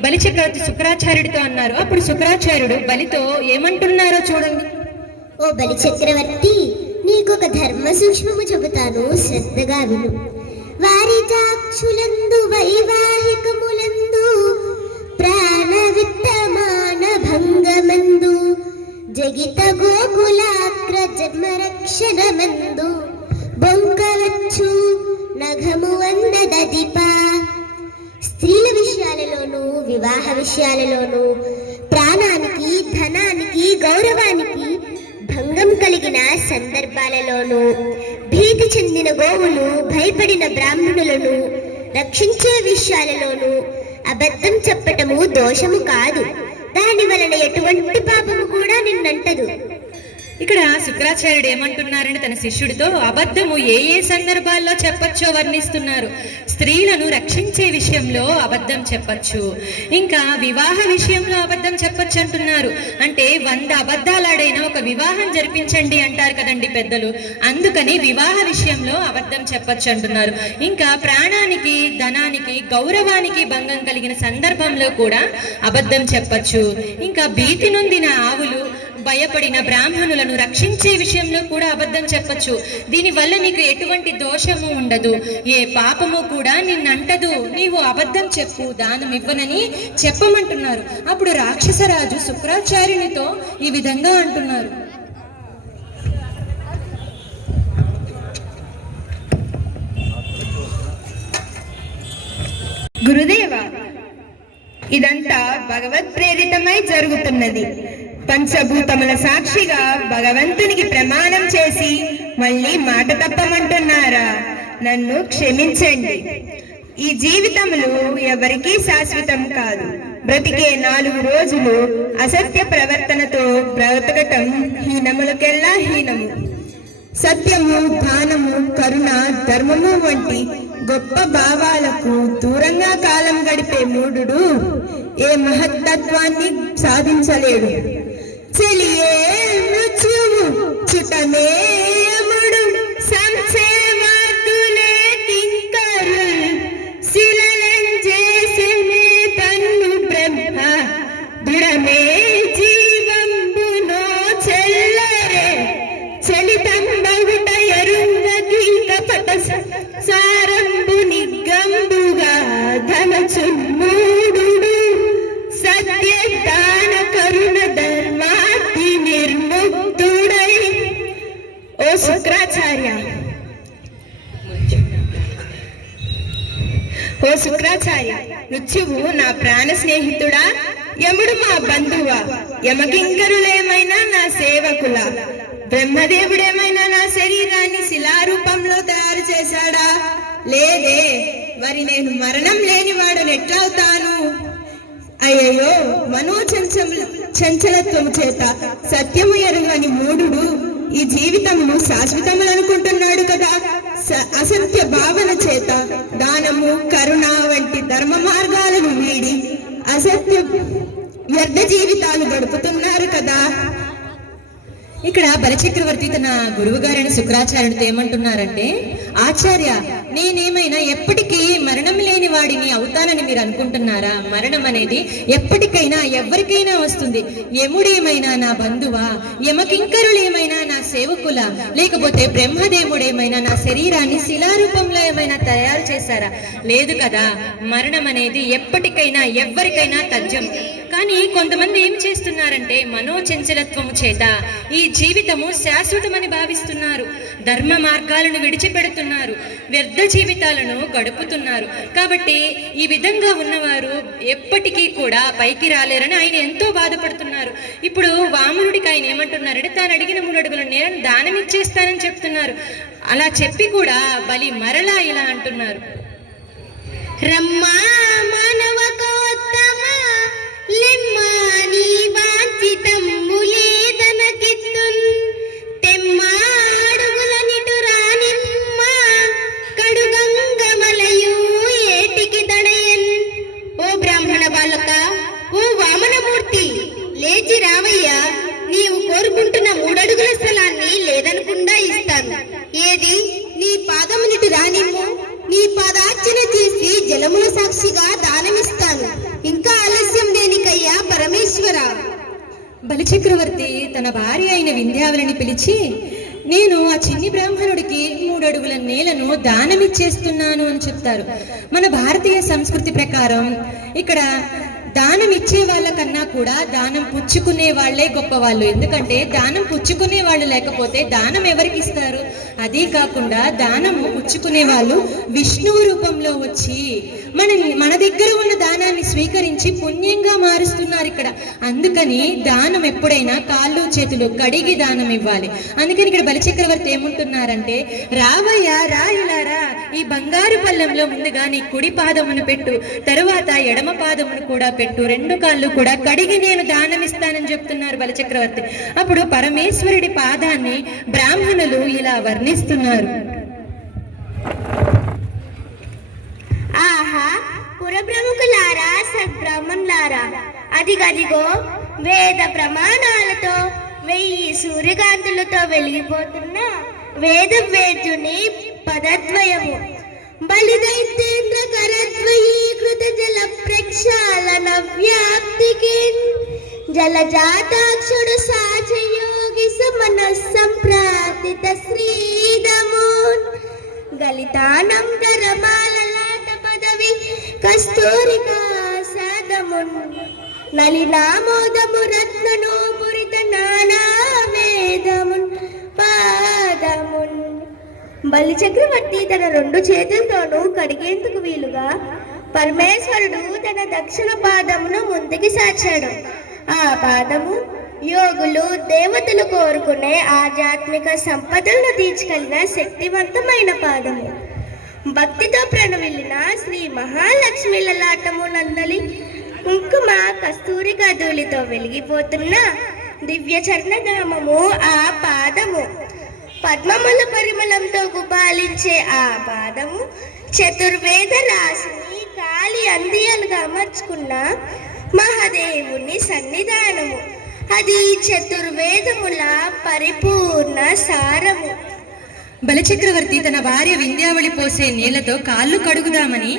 బలిచక్రవర్తి శుక్రాచార్యుడితో అన్నారు. అప్పుడు శుక్రాచార్యుడు బలితో ఏమంటున్నారో చూడండి. ఓ బలి చక్రవర్తి, నీకొక ధర్మ సూక్ష్మము చెబుతాను, శ్రద్ధగా విను. వారి చాక్షులందు వైవాహికములందు ప్రాణ విత్తమాన భంగమందు జగిత గోకులాగ్ర జన్మరక్షణమందు బొంకవచ్చు నఘము వందదదిపా. స్త్రీల విషయాలలోనూ వివాహ విషయాలలోనూ ప్రాణానికి, ధనానికి, గౌరవానికి భంగం కలిగిన సందర్భాలలోనూ భీతి చెందిన గోవులు, భయపడిన బ్రాహ్మణులను రక్షించే విషయాలలోనూ అబద్ధం చెప్పటము దోషము కాదు. దాని వలన ఎటువంటి పాపము కూడా నిన్నంటదు. ఇక్కడ శుక్రాచార్యుడు ఏమంటున్నారంటే తన శిష్యుడితో అబద్ధము ఏ ఏ సందర్భాల్లో చెప్పచ్చో వర్ణిస్తున్నారు. స్త్రీలను రక్షించే విషయంలో అబద్ధం చెప్పచ్చు, ఇంకా వివాహ విషయంలో అబద్ధం చెప్పచ్చు అంటున్నారు. అంటే 100 అబద్ధాలాడైనా ఒక వివాహం జరిపించండి అంటారు కదండి పెద్దలు, అందుకని వివాహ విషయంలో అబద్ధం చెప్పచ్చు అంటున్నారు. ఇంకా ప్రాణానికి, ధనానికి, గౌరవానికి భంగం కలిగిన సందర్భంలో కూడా అబద్ధం చెప్పచ్చు. ఇంకా భీతి నొందిన ఆవులు, భయపడిన బ్రాహ్మణులను రక్షించే విషయంలో కూడా అబద్ధం చెప్పచ్చు. దీనివల్ల నీకు ఎటువంటి దోషము ఉండదు, ఏ పాపము కూడా నిన్నంటదు. నీవు అబద్ధం చెప్పు, దానం ఇవ్వనని చెప్పమంటున్నారు. అప్పుడు రాక్షసరాజు శుక్రాచార్యునితో ఈ విధంగా అంటున్నారు. గురుదేవ, ఇదంతా భగవత్ ప్రేరితమై జరుగుతున్నది. పంచభూతముల సాక్షిగా భగవంతునికి ప్రమాణం చేసి మళ్ళీ మాట తప్పమంటున్నారా? నన్ను క్షమించండి. ఈ జీవితములు ఎవరికీ శాశ్వతం కాదు. బ్రతికే 4 రోజులు అసత్య ప్రవర్తనతో బ్రతకటం హీనములకెల్లా హీనము. సత్యము, దానము, కరుణ, ధర్మము వంటి గొప్ప భావాలకు దూరంగా కాలం గడిపే మూఢుడు ఏ మహత్తత్వాన్ని సాధించలేడు. చెలియే మృత్యువు చుటమే అముడు, సంసేవాతులే కింకరుల్, శిలలంజేసెనే తన్ను బ్రహ్మ, దృఢమే జీవంబునో చెల్లరే, చలితం బహుట ఎరుంగకి కపట సారంబు నిగ్గంబుగా ధనచున్మూడు, సత్య దాన కరుణ ధర్మాతి నిర్ముక్తుడై. ఓ శుక్రాచార్య, మృత్యువు నా ప్రాణ స్నేహితుడా? యముడు మా బంధువా? యమకింకరులేమైనా నా సేవకులా? బ్రహ్మదేవుడేమైనా నా శరీరాన్ని శిలారూపంలో తయారు చేశాడా? లేదే. మరి నేను మరణం లేనివాడని ఎట్లవుతాను? అయ్యయ్యో, చంచలత్వము చేత సత్యము ఎరుగని మూఢుడు ఈ జీవితమును శాశ్వతములనుకుంటున్నాడు కదా. అసత్య భావన చేత దానము, కరుణ వంటి ధర్మ మార్గాలను వీడి అసత్య వ్యర్థ జీవితాలు గడుపుతున్నారు కదా. ఇక్కడ బలిచక్రవర్తి తన గురువు గారైన శుక్రాచార్యుడితో ఏమంటున్నారంటే, ఆచార్య, నేనేమైనా ఎప్పటికీ మరణం లేని వాడిని అవుతానని మీరు అనుకుంటున్నారా? మరణం అనేది ఎప్పటికైనా ఎవరికైనా వస్తుంది. యముడేమైనా నా బంధువా? యమకింకరులేమైనా నా సేవకులా? లేకపోతే బ్రహ్మదేవుడేమైనా నా శరీరాన్ని శిలారూపంలో ఏమైనా తయారు చేశారా? లేదు కదా. మరణం అనేది ఎప్పటికైనా ఎవరికైనా తథ్యం. కానీ కొంతమంది ఏం చేస్తున్నారంటే, మనోచంచలత్వము చేత ఈ జీవితము శాశ్వతమని భావిస్తున్నారు. ధర్మ మార్గాలను విడిచిపెడుతున్నారు. వ్యర్థ జీవితాలను గడుపుతున్నారు. కాబట్టి ఈ విధంగా ఉన్నవారు ఎప్పటికీ కూడా పైకి రాలేరని ఆయన ఎంతో బాధపడుతున్నారు. ఇప్పుడు వామనుడికి ఆయన ఏమంటున్నారంటే, తాను అడిగిన 3 అడుగుల నేలను దానం ఇచ్చేస్తానని చెప్తున్నారు. అలా చెప్పి కూడా బలి మరలా ఇలా అంటున్నారు, రమ్మా మానవకోత్తమ లెమ్మా నీ వాంఛితమ్ములేదనకిత్తున్, తెమ్మా అడుగుల నిటురానిమ్మ కడుగంగమలయు ఏటికి దడయన్. ఓ బ్రాహ్మణ బాలక, ఓ వామనమూర్తి, లేచి రావయ్యా. నీవు కోరుకుంటున్న 3 అడుగుల స్థలాన్ని లేదనకుండా ఇస్తాను. ఏది? నీ పాదము నిటు రానిమ్ము. నీ పాదార్చన చేసి జలముల సాక్షిగా దానమిస్తాను. ఇంకా ఆలస్యం దేనికయ్యా పరమేశ్వర. బలిచక్రవర్తి తన భార్య అయిన వింధ్యావళిని పిలిచి, నేను ఆ చిన్ని బ్రాహ్మణుడికి 3 అడుగుల నేలను దానమిచ్చేస్తున్నాను అని చెప్తారు. మన భారతీయ సంస్కృతి ప్రకారం ఇక్కడ దానం ఇచ్చే వాళ్ళకన్నా కూడా దానం పుచ్చుకునే వాళ్ళే గొప్పవాళ్ళు. ఎందుకంటే దానం పుచ్చుకునే వాళ్ళు లేకపోతే దానం ఎవరికి ఇస్తారు? అదే కాకుండా దానము పుచ్చుకునే వాళ్ళు విష్ణువు రూపంలో వచ్చి మన దగ్గర ఉన్న దానాన్ని స్వీకరించి పుణ్యంగా మారుస్తున్నారు ఇక్కడ. అందుకని దానం ఎప్పుడైనా కాళ్ళు చేతులు కడిగి దానం ఇవ్వాలి. అందుకని ఇక్కడ బలిచక్రవర్తి ఏమంటున్నారంటే, రావయ్యా, రా, ఇలా రా. ఈ బంగారు పళ్ళెంలో ముందుగా నీ కుడి పాదమును పెట్టు, తరువాత ఎడమ పాదమును కూడా పెట్టు, 2 కాళ్ళు కూడా కడిగి నేను దానం ఇస్తానని చెప్తున్నారు బలిచక్రవర్తి. అప్పుడు పరమేశ్వరుడి పాదాన్ని బ్రాహ్మణులు ఇలా వర్ణిస్తున్నారు. ఆహా, పురప్రముఖులారా, సద్బ్రాహ్మణులారా, అదిగదిగో వేద ప్రమాణాలతో 1000 సూర్యకాంతులతో వెలిగిపోతున్న వేద వేద్యుని పదద్వయము, బలిదైతేంద్ర కరద్వయీకృత జల ప్రక్షాళన వ్యాప్తికి జలజాతాక్షుడు సాచయోగి సమన సంప్రాప్తిత శ్రీదమోన్ గలితానం ధరమాలలాట పదవి కస్తూరికా సాదమున్ నలినామోదము రత్ననోపురిత నానావేదమున్ పాదమున్. బలిచక్రవర్తి తన 2 చేతులతోనూ కడిగేందుకు వీలుగా పరమేశ్వరుడు తన దక్షిణ పాదమును ముందుకి సాచాడు. ఆ పాదము యోగులు దేవతలు కోరుకునే ఆధ్యాత్మిక సంపదలను తీర్చగలిగిన శక్తివంతమైన పాదము. భక్తితో ప్రణమిల్లిన శ్రీ మహాలక్ష్మి లలాటము నందలి కుంకుమ కస్తూరి గదులతో వెలిగిపోతున్న దివ్య చరణధామము ఆ పాదము. పద్మముల పరిమళంతో గుబాలించే ఆ పాదము చతుర్వేద రాశిని కాలి అందియలుగా అమర్చుకున్న మహాదేవుని సన్నిధానము. అది చతుర్వేదముల పరిపూర్ణ సారము. బలచక్రవర్తి తన భార్య వింధ్యావళి పోసే నీళ్లతో కాళ్ళు కడుగుదామని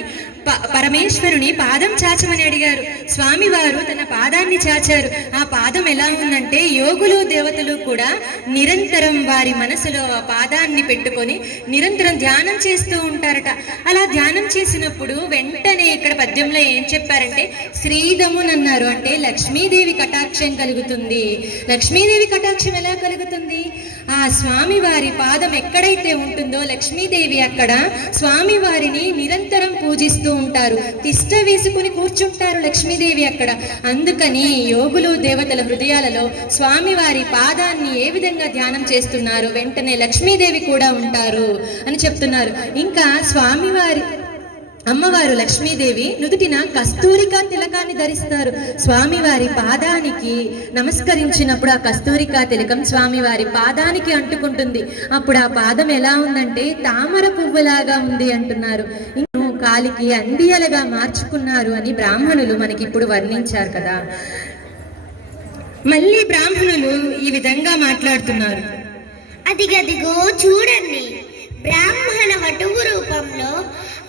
పరమేశ్వరుని పాదం చాచమని అడిగారు. స్వామివారు తన పాదాన్ని చాచారు. ఆ పాదం ఎలా ఉందంటే యోగులు దేవతలు కూడా నిరంతరం వారి మనసులో ఆ పాదాన్ని పెట్టుకొని నిరంతరం ధ్యానం చేస్తూ ఉంటారట. అలా ధ్యానం చేసినప్పుడు వెంటనే ఇక్కడ పద్యంలో ఏం చెప్పారంటే శ్రీదమునన్నారు, అంటే లక్ష్మీదేవి కటాక్షం కలుగుతుంది. లక్ష్మీదేవి కటాక్షం ఎలా కలుగుతుంది? ఆ స్వామివారి పాదం ఎక్కడైతే ఉంటుందో లక్ష్మీదేవి అక్కడ స్వామివారిని నిరంతరం పూజిస్తూ ఉంటారు. తిష్ట వేసుకుని కూర్చుంటారు లక్ష్మీదేవి అక్కడ. అందుకని యోగులు దేవతల హృదయాలలో స్వామివారి పాదాన్ని ఏ విధంగా ధ్యానం చేస్తున్నారు, వెంటనే లక్ష్మీదేవి కూడా ఉంటారు అని చెప్తున్నారు. ఇంకా స్వామివారి అమ్మవారు లక్ష్మీదేవి నుదుటిన కస్తూరికా తిలకాన్ని ధరిస్తారు. స్వామివారి పాదానికి నమస్కరించినప్పుడు ఆ కస్తూరికా తిలకం స్వామివారి పాదానికి అంటుకుంటుంది. అప్పుడు ఆ పాదం ఎలా ఉందంటే తామర పువ్వులాగా ఉంది అంటున్నారు. కాలికి అందియలుగా మార్చుకున్నారు అని బ్రాహ్మణులు మనకి ఇప్పుడు వర్ణించారు కదా. మళ్ళీ బ్రాహ్మణులు ఈ విధంగా మాట్లాడుతున్నారు. అదిగదిగో చూడండి, బ్రాహ్మణ వటువు రూపంలో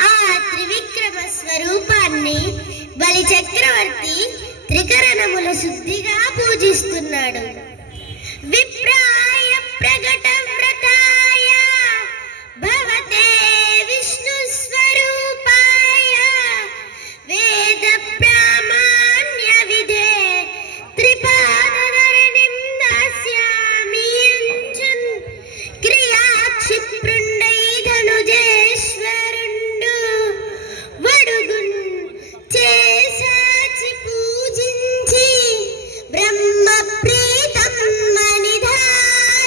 ఆ త్రివిక్రమ స్వరూపాన్ని బలి చక్రవర్తి త్రికరణముల శుద్ధిగా పూజిస్తున్నాడు. విప్రాయ ప్రగట వ్రతాయ భవతే విష్ణు స్వరూపాయ వేద ప్రామాణ్య విధే త్రిపాదధరణిం దాస్యామి అంజన్ క్రియా క్షిప్రుండై ధనుజేశ్వరుండు వడుగున్ చేసాచి పూజించి బ్రహ్మ ప్రీతం మణిధారవోసే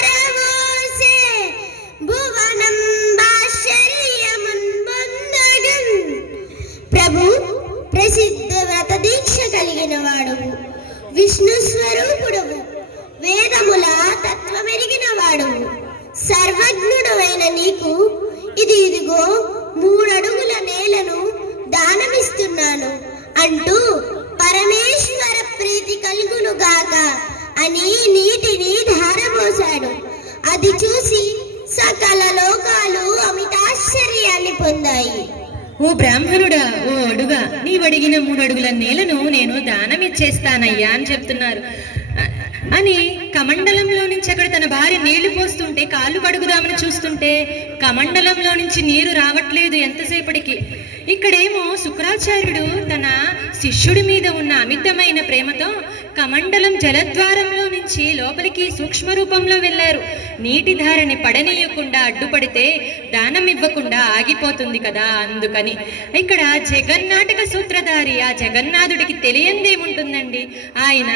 భువనం భాష్యరియమన్ పొందగన్. ప్రభు ప్రసిద్ధ వ్రత దీక్ష కలిగిన వాడువు, విష్ణు స్వరూపుడవు, వేదముల తత్వమెరిగిన వాడువు, సర్వజ్ఞుడవైన నీకు ఇదిగో 3 అడుగుల నేలను దానమిస్తున్నాను అంటూ పరమేశ్వర ప్రీతి కలుగునుగాక అని నీటిని ధారపోశాడు. అది చూసి సకల లోకాలు అమితాశ్చర్యాన్ని పొందాయి. ఓ బ్రాహ్మణుడా, ఓ అడుగా, నీవడిగిన 3 అడుగుల నేలను నేను దానమిచ్చేస్తానయ్యా అని చెప్తున్నారు. అని కమండలంలో నుంచి అక్కడ తన భార్య నీళ్లు పోస్తుంటే కాళ్ళు కడుగుదామని చూస్తుంటే కమండలంలో నుంచి నీరు రావట్లేదు ఎంతసేపటికి. ఇక్కడేమో శుక్రాచార్యుడు తన శిష్యుడి మీద ఉన్న అమితమైన ప్రేమతో కమండలం జలద్వారంలో నుంచి లోపలికి సూక్ష్మ రూపంలో వెళ్ళారు. నీటి ధారని పడనీయకుండా అడ్డుపడితే దానం ఇవ్వకుండా ఆగిపోతుంది కదా, అందుకని. ఇక్కడ జగన్నాటక సూత్రధారి ఆ జగన్నాథుడికి తెలియందేముంటుందండి. ఆయన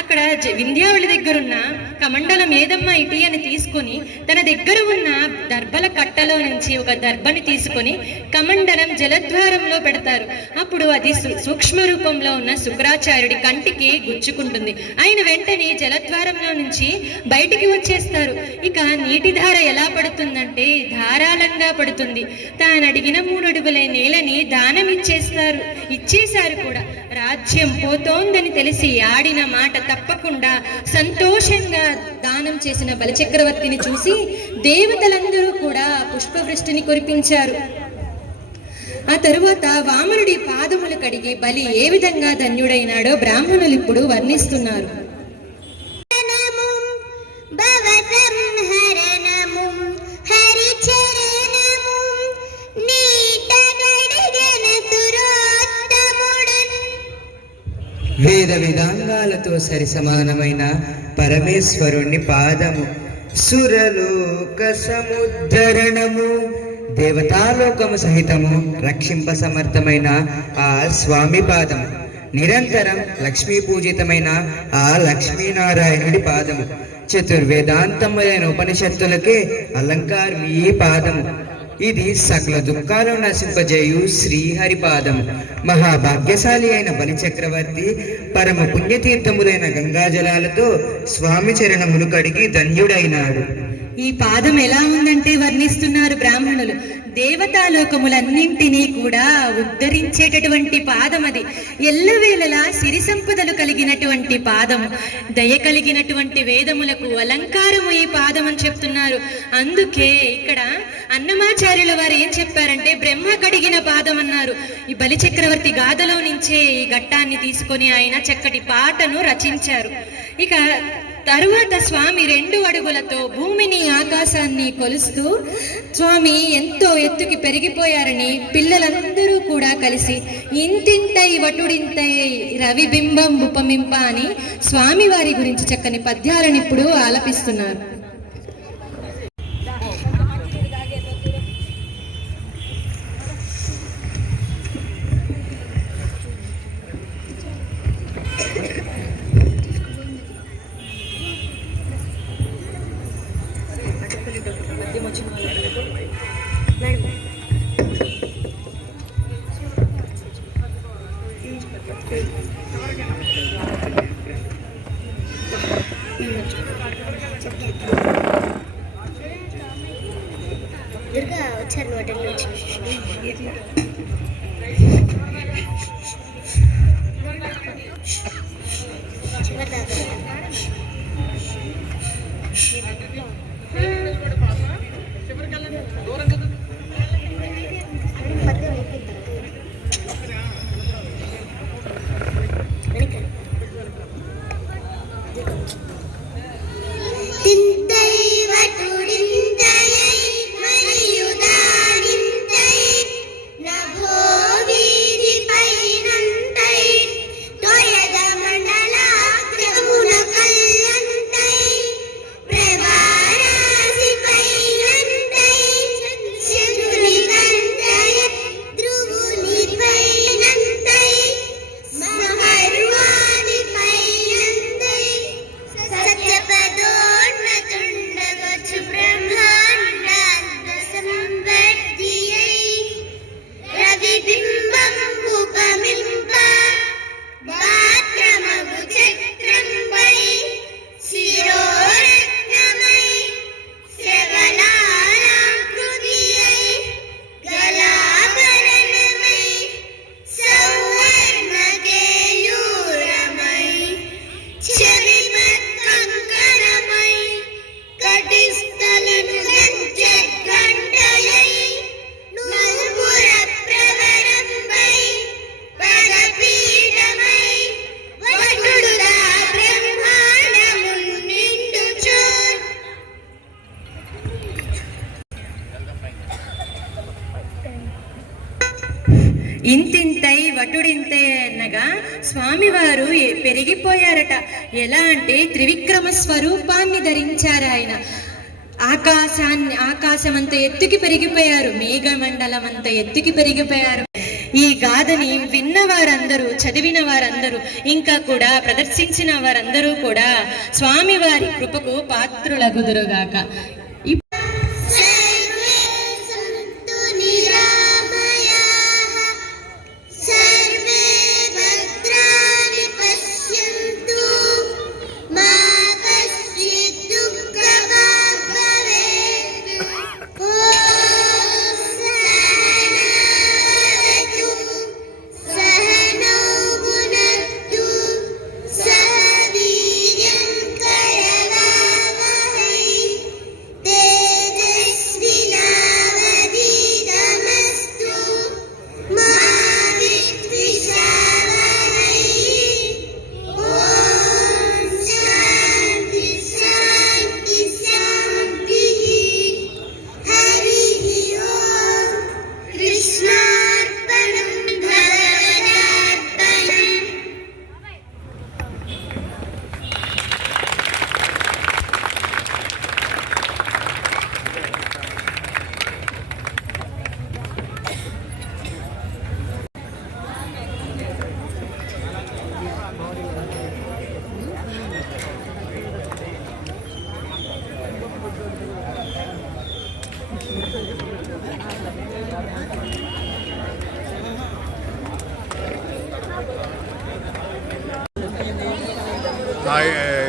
అక్కడ వింధ్యావళి దగ్గరున్న కమండలం ఏదమ్మా ఇటీ అని తీసుకొని తన దగ్గర ఉన్న దర్భల కట్టలో నుంచి ఒక దర్భని తీసుకొని కమండలం జలద్వారంలో పెడతారు. అప్పుడు అది సూక్ష్మ రూపంలో ఉన్న శుక్రాచార్యుడి కంటికి గుచ్చుకుంటుంది. ఆయన వెంటనే జలద్వారంలో నుంచి బయటికి వచ్చేస్తారు. ఇక నీటి ధార ఎలా పడుతుందంటే ధారాళంగా పడుతుంది. తాను అడిగిన 3 అడుగుల నేలని దానం ఇచ్చేశారు కూడా. రాజ్యం పోతోందని తెలిసి ఆడిన మాట తప్పకుండా సంతోషంగా దానం చేసిన బలిచక్రవర్తిని చూసి దేవతలందరూ కూడా పుష్పవృష్టిని కురిపించారు. ఆ తరువాత వామనుడి పాదములు కడిగి బలి ఏ విధంగా ధన్యుడైనాడో బ్రాహ్మణులు ఇప్పుడు వర్ణిస్తున్నారు. వేద విధాంగాలతో సరి సమానమైన పరమేశ్వరుణ్ణి పాదము సురలోక సముద్ధరణము దేవతాలోకము సహితము రక్షింప సమర్థమైన ఆ స్వామి పాదము, నిరంతరం లక్ష్మీ పూజితమైన ఆ లక్ష్మీనారాయణుడి పాదము, చతుర్వేదాంతములైన ఉపనిషత్తులకే అలంకారం ఈ పాదము. ఇది సకల దుఃఖాలను నశింపజేయు శ్రీహరి పాదము. మహాభాగ్యశాలి అయిన బలిచక్రవర్తి పరమ పుణ్యతీర్థములైన గంగాజలాలతో స్వామి చరణములు కడిగి ధన్యుడైనాడు. ఈ పాదం ఎలా ఉందంటే వర్ణిస్తున్నారు బ్రాహ్మణులు, దేవతాలోకములన్నింటినీ కూడా ఉద్ధరించేటటువంటి పాదం అది. ఎల్లవేళలా సిరి సంపదలు కలిగినటువంటి పాదము, దయ కలిగినటువంటి వేదములకు అలంకారము ఈ పాదం అని చెప్తున్నారు. అందుకే ఇక్కడ అన్నమాచార్యుల వారు ఏం చెప్పారంటే బ్రహ్మ కడిగిన పాదం అన్నారు. ఈ బలిచక్రవర్తి గాథలో నుంచే ఈ ఘట్టాన్ని తీసుకొని ఆయన చక్కటి పాటను రచించారు. ఇక తరువాత స్వామి 2 అడుగులతో భూమిని ఆకాశాన్ని కొలుస్తూ స్వామి ఎంతో ఎత్తుకి పెరిగిపోయారని పిల్లలందరూ కూడా కలిసి ఇంతింతై వటుడింతై రవిబింబం ఉపమింప అని స్వామి వారి గురించి చక్కని పద్యాలను ఇప్పుడు ఆలపిస్తున్నారు. దుర్గా వచ్చారు హోటల్ నుంచి. ఇంతింతై వటుడింతై అనగా స్వామివారు పెరిగిపోయారట. ఎలా అంటే త్రివిక్రమ స్వరూపాన్ని ధరించారు ఆయన. ఆకాశమంత ఎత్తుకి పెరిగిపోయారు, మేఘమండలం అంత ఎత్తుకి పెరిగిపోయారు. ఈ గాథని విన్న వారందరూ, చదివిన వారందరూ, ఇంకా కూడా ప్రదర్శించిన వారందరూ కూడా స్వామివారి కృపకు పాత్రులగుదురుగాక.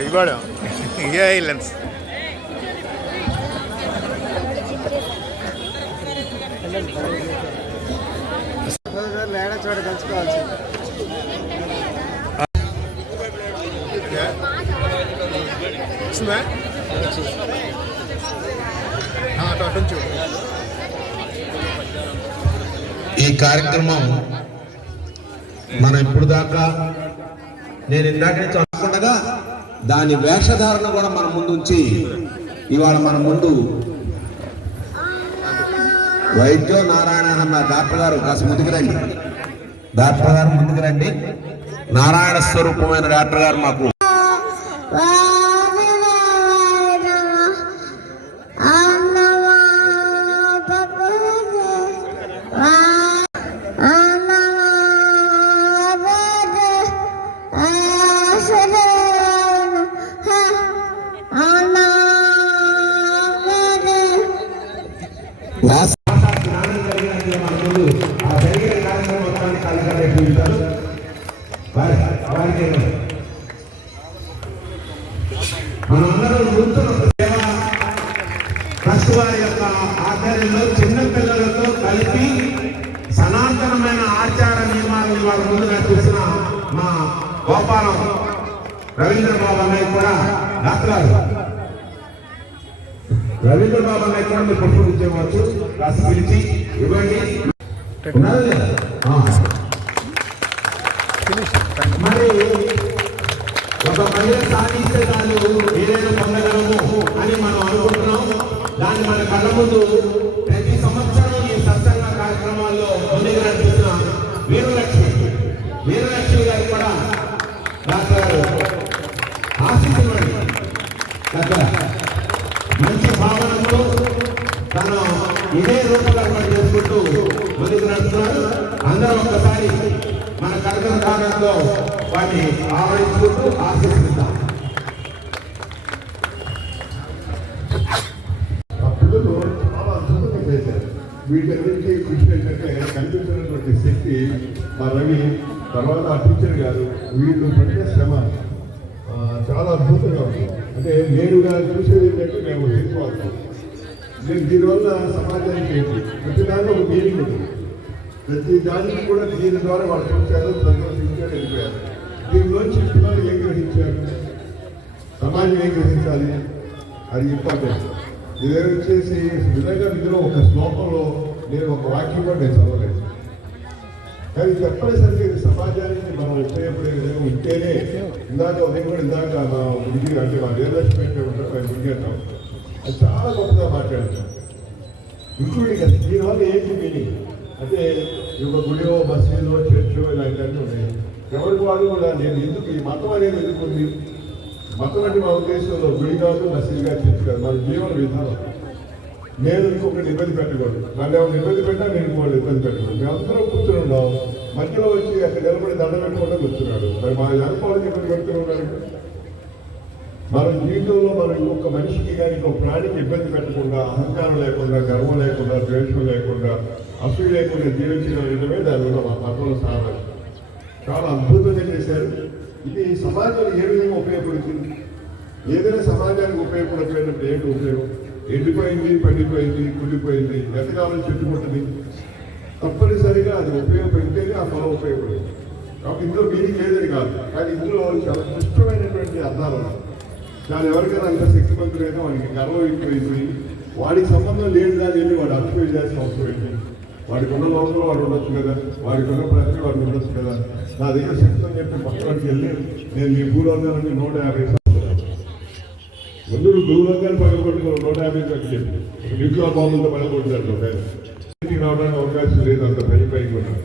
ఇవాడు ఏ లెన్స్ చోట కలుసుకోవాల్సి ఈ కార్యక్రమం మనం ఇప్పుడు దాకా నేను ఇందాక చూడకుండా దాని వేషధారణ కూడా మన ముందు ఉంచి ఇవాళ మన ముందు వైద్యో నారాయణ అన్న డాక్టర్ గారు కాస్త ముందుకు రండి. డాక్టర్ గారు ముందుకు రండి. నారాయణ స్వరూపమైన డాక్టర్ గారు మాకు ట్రస్ట్ వారి యొక్క ఆధ్వర్యంలో చిన్న పిల్లలతో కలిపి సనాతనమైన ఆచార నియమాలను వాళ్ళ ముందు నడిపిస్తున్న మా గోపాలం రవీంద్ర బాబు అన్నయ్య కూడా డాక్టర్ రవీంద్ర బాబు అన్నయ్య కూడా మీరు పట్టుకుని ఇచ్చేవచ్చు. కాస్త పిలిచి ఇవ్వండి. మరి ఒక మహిళ సాధిస్తే దాన్ని ఏదైనా పొందగలము అని మనం అనుకుంటున్నాం. దాన్ని మన కళ్ళ ముందు ప్రతి సంవత్సరం ఈ సత్సంగ కార్యక్రమాల్లో ముందుకు నడిపిస్తున్న వీరలక్ష్మి గారు కూడా డాక్టర్ ఆశిస్తున్నాడు. మంచి భావనతో తను ఇదే రూపకల్పన చేసుకుంటూ ముందుకు నడుస్తున్నారు. అందరం ఒక్కసారి మన కర్కకాలంలో వాటిని ఆవరించుకుంటూ ఆశిస్తున్నాం. పిల్లలు చాలా అద్భుతంగా చేశారు. వీటన్నిటికీ కృషి ఏంటంటే కనిపించినటువంటి శక్తి మా రవి, తర్వాత ఆ టీచర్ గారు, వీళ్ళు పడిన శ్రమ చాలా అద్భుతంగా ఉంది. అంటే నేనుగా చూసేది ఏంటంటే మేము వెళ్ళిపోతాం. నేను దీనివల్ల సమాజానికి ఏంటి ప్రతి దాంట్లో ఒక మీనింగ్ ఉంటుంది. ప్రతి దానికి కూడా దీని ద్వారా వాళ్ళు చూశారు, సంతోషించారు, వెళ్ళిపోయారు. దీనిలోంచి పిల్లలు ఏం గ్రహించారు, సమాజం ఏం గ్రహించాలి, అది ఇంపార్టెంట్. ఇదే వచ్చేసి విధంగా ఇందులో ఒక శ్లోకంలో నేను ఒక వాక్యం కూడా నేను చదవలేదు. కానీ తప్పనిసరిగా ఇది సమాజానికి మనం ఉపయోగపడే విధంగా ఉంటేనే ఇందాక మా గుడి అంటే మా రియలైజ్మెంట్ ఉంటాం మేము గుడిగట్టాం. అది చాలా గొప్పగా మాట్లాడతాం. ఇంక్లూడింగ్ అది దీనివల్ల ఏంటి మీనింగ్ అంటే ఒక గుడిలో, మసీదులో, చర్చో ఇలాంటివన్నీ ఉన్నాయి. ఎవరికి వాళ్ళు కూడా నేను ఎందుకు ఈ మతం అనేది ఎందుకుంది, మతం అంటే మా ఉద్దేశంలో గుడి కాదు, మసీదు కాదు, చర్చ కాదు, మన జీవన విధానం. నేను ఇంకొకటి ఇబ్బంది పెట్టకూడదు, నన్ను ఎవరు ఇబ్బంది పెట్టా నేను ఇంకొకటి ఇబ్బంది పెట్టకూడదు. మేము అందరం కూర్చొని ఉన్నాం, మధ్యలో వచ్చి అక్కడ నిలబడి దండ పెట్టుకుంటూ కూర్చున్నాడు. మరి మా అనుకోవాలని ఇబ్బంది పెడుతూ ఉన్నాడు. మన జీవితంలో మనం ఇంకొక మనిషికి కానీ ఇంకొక ప్రాణికి ఇబ్బంది పెట్టకుండా, అహంకారం లేకుండా, గర్వం లేకుండా, ద్వేషం లేకుండా, అసూయ లేకుండా జీవించిన విధమే దానివల్ల మా మతంలో సాధన చాలా అద్భుతంగా చేశారు. ఇది సమాజంలో ఏ విధంగా ఉపయోగపడుతుంది, ఏదైనా సమాజానికి ఉపయోగపడకపోయినప్పుడు ఏంటి ఉపయోగం? ఎండిపోయింది, పండిపోయింది, కుళ్ళిపోయింది, ఎంతకాలం చెట్టుకుంటుంది. తప్పనిసరిగా అది ఉపయోగపడితేనే ఆ ఫలం ఉపయోగపడింది. కాబట్టి ఇందులో మీనింగ్ లేదని కాదు, కానీ ఇందులో చాలా క్లిష్టమైనటువంటి అర్థాలు ఉన్నాయి. దాని ఎవరికైనా అంత శక్తివంతుడైనా వాడికి గర్వం ఎక్కువైపోయి వాడికి సంబంధం లేని దాన్ని వెళ్ళి వాడు అర్థం చేయాల్సిన అవసరం ఏంటి? వాడికి ఉన్న లోపల వాడు ఉండొచ్చు కదా, వాడికి ఉన్న ప్రతి వాడు ఉండొచ్చు కదా. నా దగ్గర శక్తి అని చెప్పి పక్కనకి వెళ్ళి నేను మీ భూలోకాన్ని 150 ముందు భూలోకాన్ని పగలగొట్టుకుని 150 అని చెప్పి న్యూక్లియర్ బాంబులతో పగలగొట్టాడు. ఇంటికి రావడానికి అవకాశం లేదు, అంత పైకి ఉన్నాడు.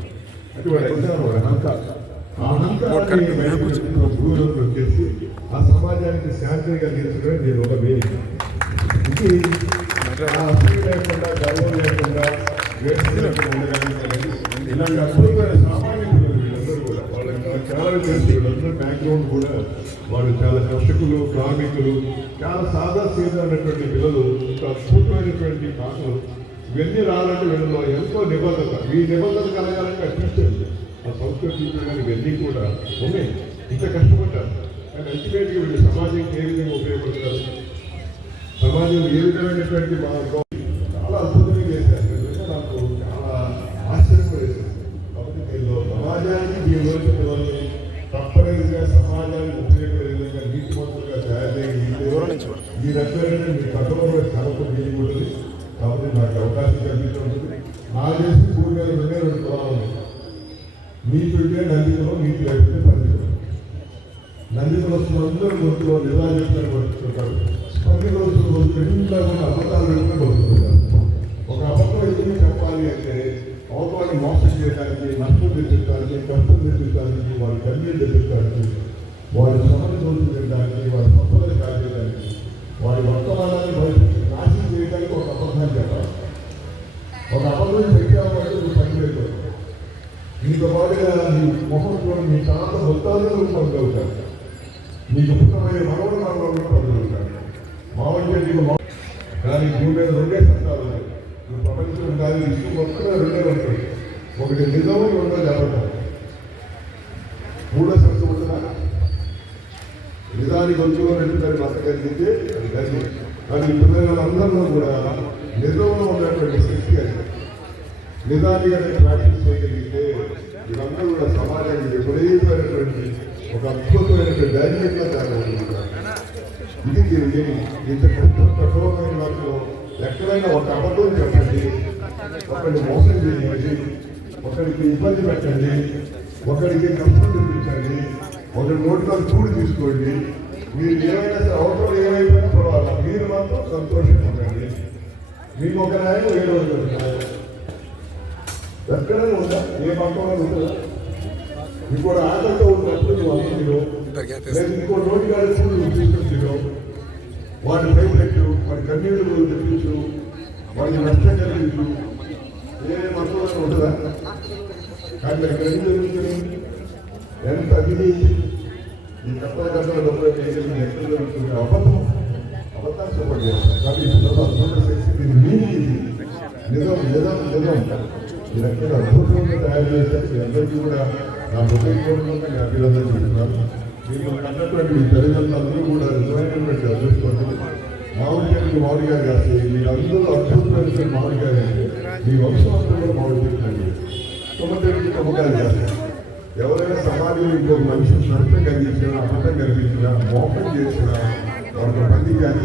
అంటే వాడు ఎగ్జామ్ వాడు అహంకారాన్ని భూలోకి వచ్చేసి ఆ సమాజానికి శాంతిని కలిగించడమే నేను ఒక మీనింగ్. ఇది అసలు లేకుండా, గర్వం లేకుండా, ఇలాంటి అద్భుతమైన సామాన్య పిల్లలు వీళ్ళందరూ కూడా వాళ్ళకి చాలా తెలుసు. వీళ్ళందరూ బ్యాక్గ్రౌండ్ కూడా వాళ్ళు చాలా కర్షకులు, శ్రామికులు, చాలా సాదా సీదా అన్నటువంటి పిల్లలు ఇంత అద్భుతమైనటువంటి పాటలు ఇవన్నీ రావాలంటే వీళ్ళలో ఎంతో నిబద్ధత. ఈ నిబద్ధత కలగాలంటే ఆ టీచర్, ఆ సంస్కృతి టీచర్ కానీ ఇవన్నీ కూడా ఉన్నాయి. ఇంత కష్టపడ్డారు కానీ అల్టిమేట్గా వీళ్ళు సమాజానికి ఏ విధంగా ఉపయోగపడతారు, సమాజంలో ఏ విధమైనటువంటి చాలా అద్భుతంగా చేశారు. నాకు చాలా ఆశ్చర్యం వేసింది. కాబట్టి దీనిలో సమాజానికి దీనిలో పిల్లల్ని తప్పనిసరిగా సమాజానికి ఉపయోగపడే విధంగా నీతిమంతులుగా తయారు చేయగలిగితే ఈ రకమైన మీ పట్టణంలో చాలా ఉంటుంది. కాబట్టి నాకు అవకాశం కల్పించుకుంటుంది. నా చేసి భూమి మీద 2 కులాలు ఉన్నాయి. నీతి ఉంటే నందికులం, నీతి లేకపోతే పండితులు. నందికులు అందరూ గొంతులో నిజాలు చెప్తారు పడుతుంటారు. పండితులు గొంతులా కూడా అబద్ధాలు పెట్టుకుని పడుతుంటారు. ఒక అబద్ధం ఎందుకు చెప్పాలి అంటే అవతలని మోసం చేయడానికి, నష్టం తెచ్చుకోవడానికి, కష్టం తెచ్చుకోవడానికి, వారి కన్నీళ్ళు తెచ్చుకోవడానికి, వారి సమస్యలు చేయడానికి, వారి సంపదలు కాజేయడానికి, వారి వర్తమానాన్ని భవిష్యత్తు నాశనం చేయడానికి ఒక అబద్ధాన్ని చెప్పాలి. ఒక అబద్ధం పెట్టామంటే నువ్వు పనిచేయదు. నీతో పాటుగా నీ మొహంలో నీ తాత మొత్తాలను పొందగలుగుతారు. నీకు పుట్టమైన మనవడు పొందగలుగుతారు. మామూలుగా నీకు కానీ భూమి మీద 2 సత్తాలు ఉన్నాయి. నువ్వు ప్రపంచం కానీ ఇష్టం మొత్తం 2 ఉంటాయి. ఒకటి నిజం, 2 అబద్ధం. 3 సత్యం ఉంటుందా? నిజానికి గొంతులో 2 సార్లు మతగలిగితే అది గది. కానీ పిల్లలందరిలో కూడా నిజంలో ఉన్నటువంటి శక్తి అది. నిజాన్ని కనుక ప్రాక్టీస్ చేయగలిగితే ఇవన్నీ కూడా సమాజానికి విపరీతమైనటువంటి ఒక అద్భుతమైనటువంటి ధైర్యంగా తయారవుతుంటారు. ఇది దీన్ని ఇంత కఠోరమైన వాటిలో ఎక్కడైనా ఒక అబద్ధం చెప్పండి, ఒకరిని మోసం చేయండి, ఒకరికి ఇబ్బంది పెట్టండి, ఒకరికి కష్టం చూపించండి, ఒకరి నోట్లో చూడు తీసుకోండి. మీరు ఏమైనా సరే అవసరం ఏమైపోయినా పర్వాలా, మీరు మాత్రం సంతోషంగా ఉండండి. మీకు ఒక న్యాయం, వేరే న్యాయం ఎక్కడైనా ఉందా? ఏ పక్కన ఉంటుందా? ఇంకోటి ఆటతో ఉన్నప్పుడు నువ్వు అమ్ముతున్నావు, లేదా ఇంకో నోటి కాదు నువ్వు తీసుకొచ్చినావు, వాడి భయపెట్టు, వాడి కన్నీళ్ళు తెప్పించు, వాడికి నష్టం కలిగించు, ఏ మతంలో ఉంటుందా? కానీ ఇక్కడ ఏం జరుగుతుంది? ఎంత అవినీతి, ఈ కట్టల డబ్బులు ఎక్కడ జరుగుతుంది? అబద్ధాలు సపోర్ట్ చేస్తారు. కాబట్టి నిజం నిజం నిజం ఈ రకంగా అద్భుతంగా తయారు చేశారు. మీ అందరికీ కూడా నా హృదయపూర్వకంగా మీ అభినందన చేస్తున్నాను. మీకు అన్నటువంటి మీ తల్లిదండ్రులందరూ కూడా నిజమైనటువంటి అదృష్టవంతులు. మామిడికాయలు కాస్తే మీరందరూ అద్భుతమైనటువంటి మామిడికాయలు అంటే మీ వంశవంతులు కూడా మామిడికాయలు కొమ్మకాయలు చేస్తారు. ఎవరైనా సమాజంలో ఇంకొక మనిషి నష్టం కలిగించినా, అబద్ధం కలిగించినా, మోసం చేసినా వాళ్ళకి బందీ చేయాలి.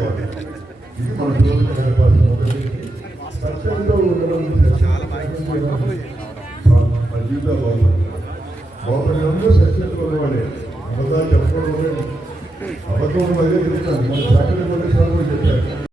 ఇది మన పిల్లలకు ఏర్పాటు సత్యంతో ఉండడం మన జీవితాలు బాగుంటుంది. సత్యంతో ఉన్నవాడే అబద్ధాలు చెప్పడం అబద్ధం అదే చెప్తాను. మన చాకరీ చెప్పారు.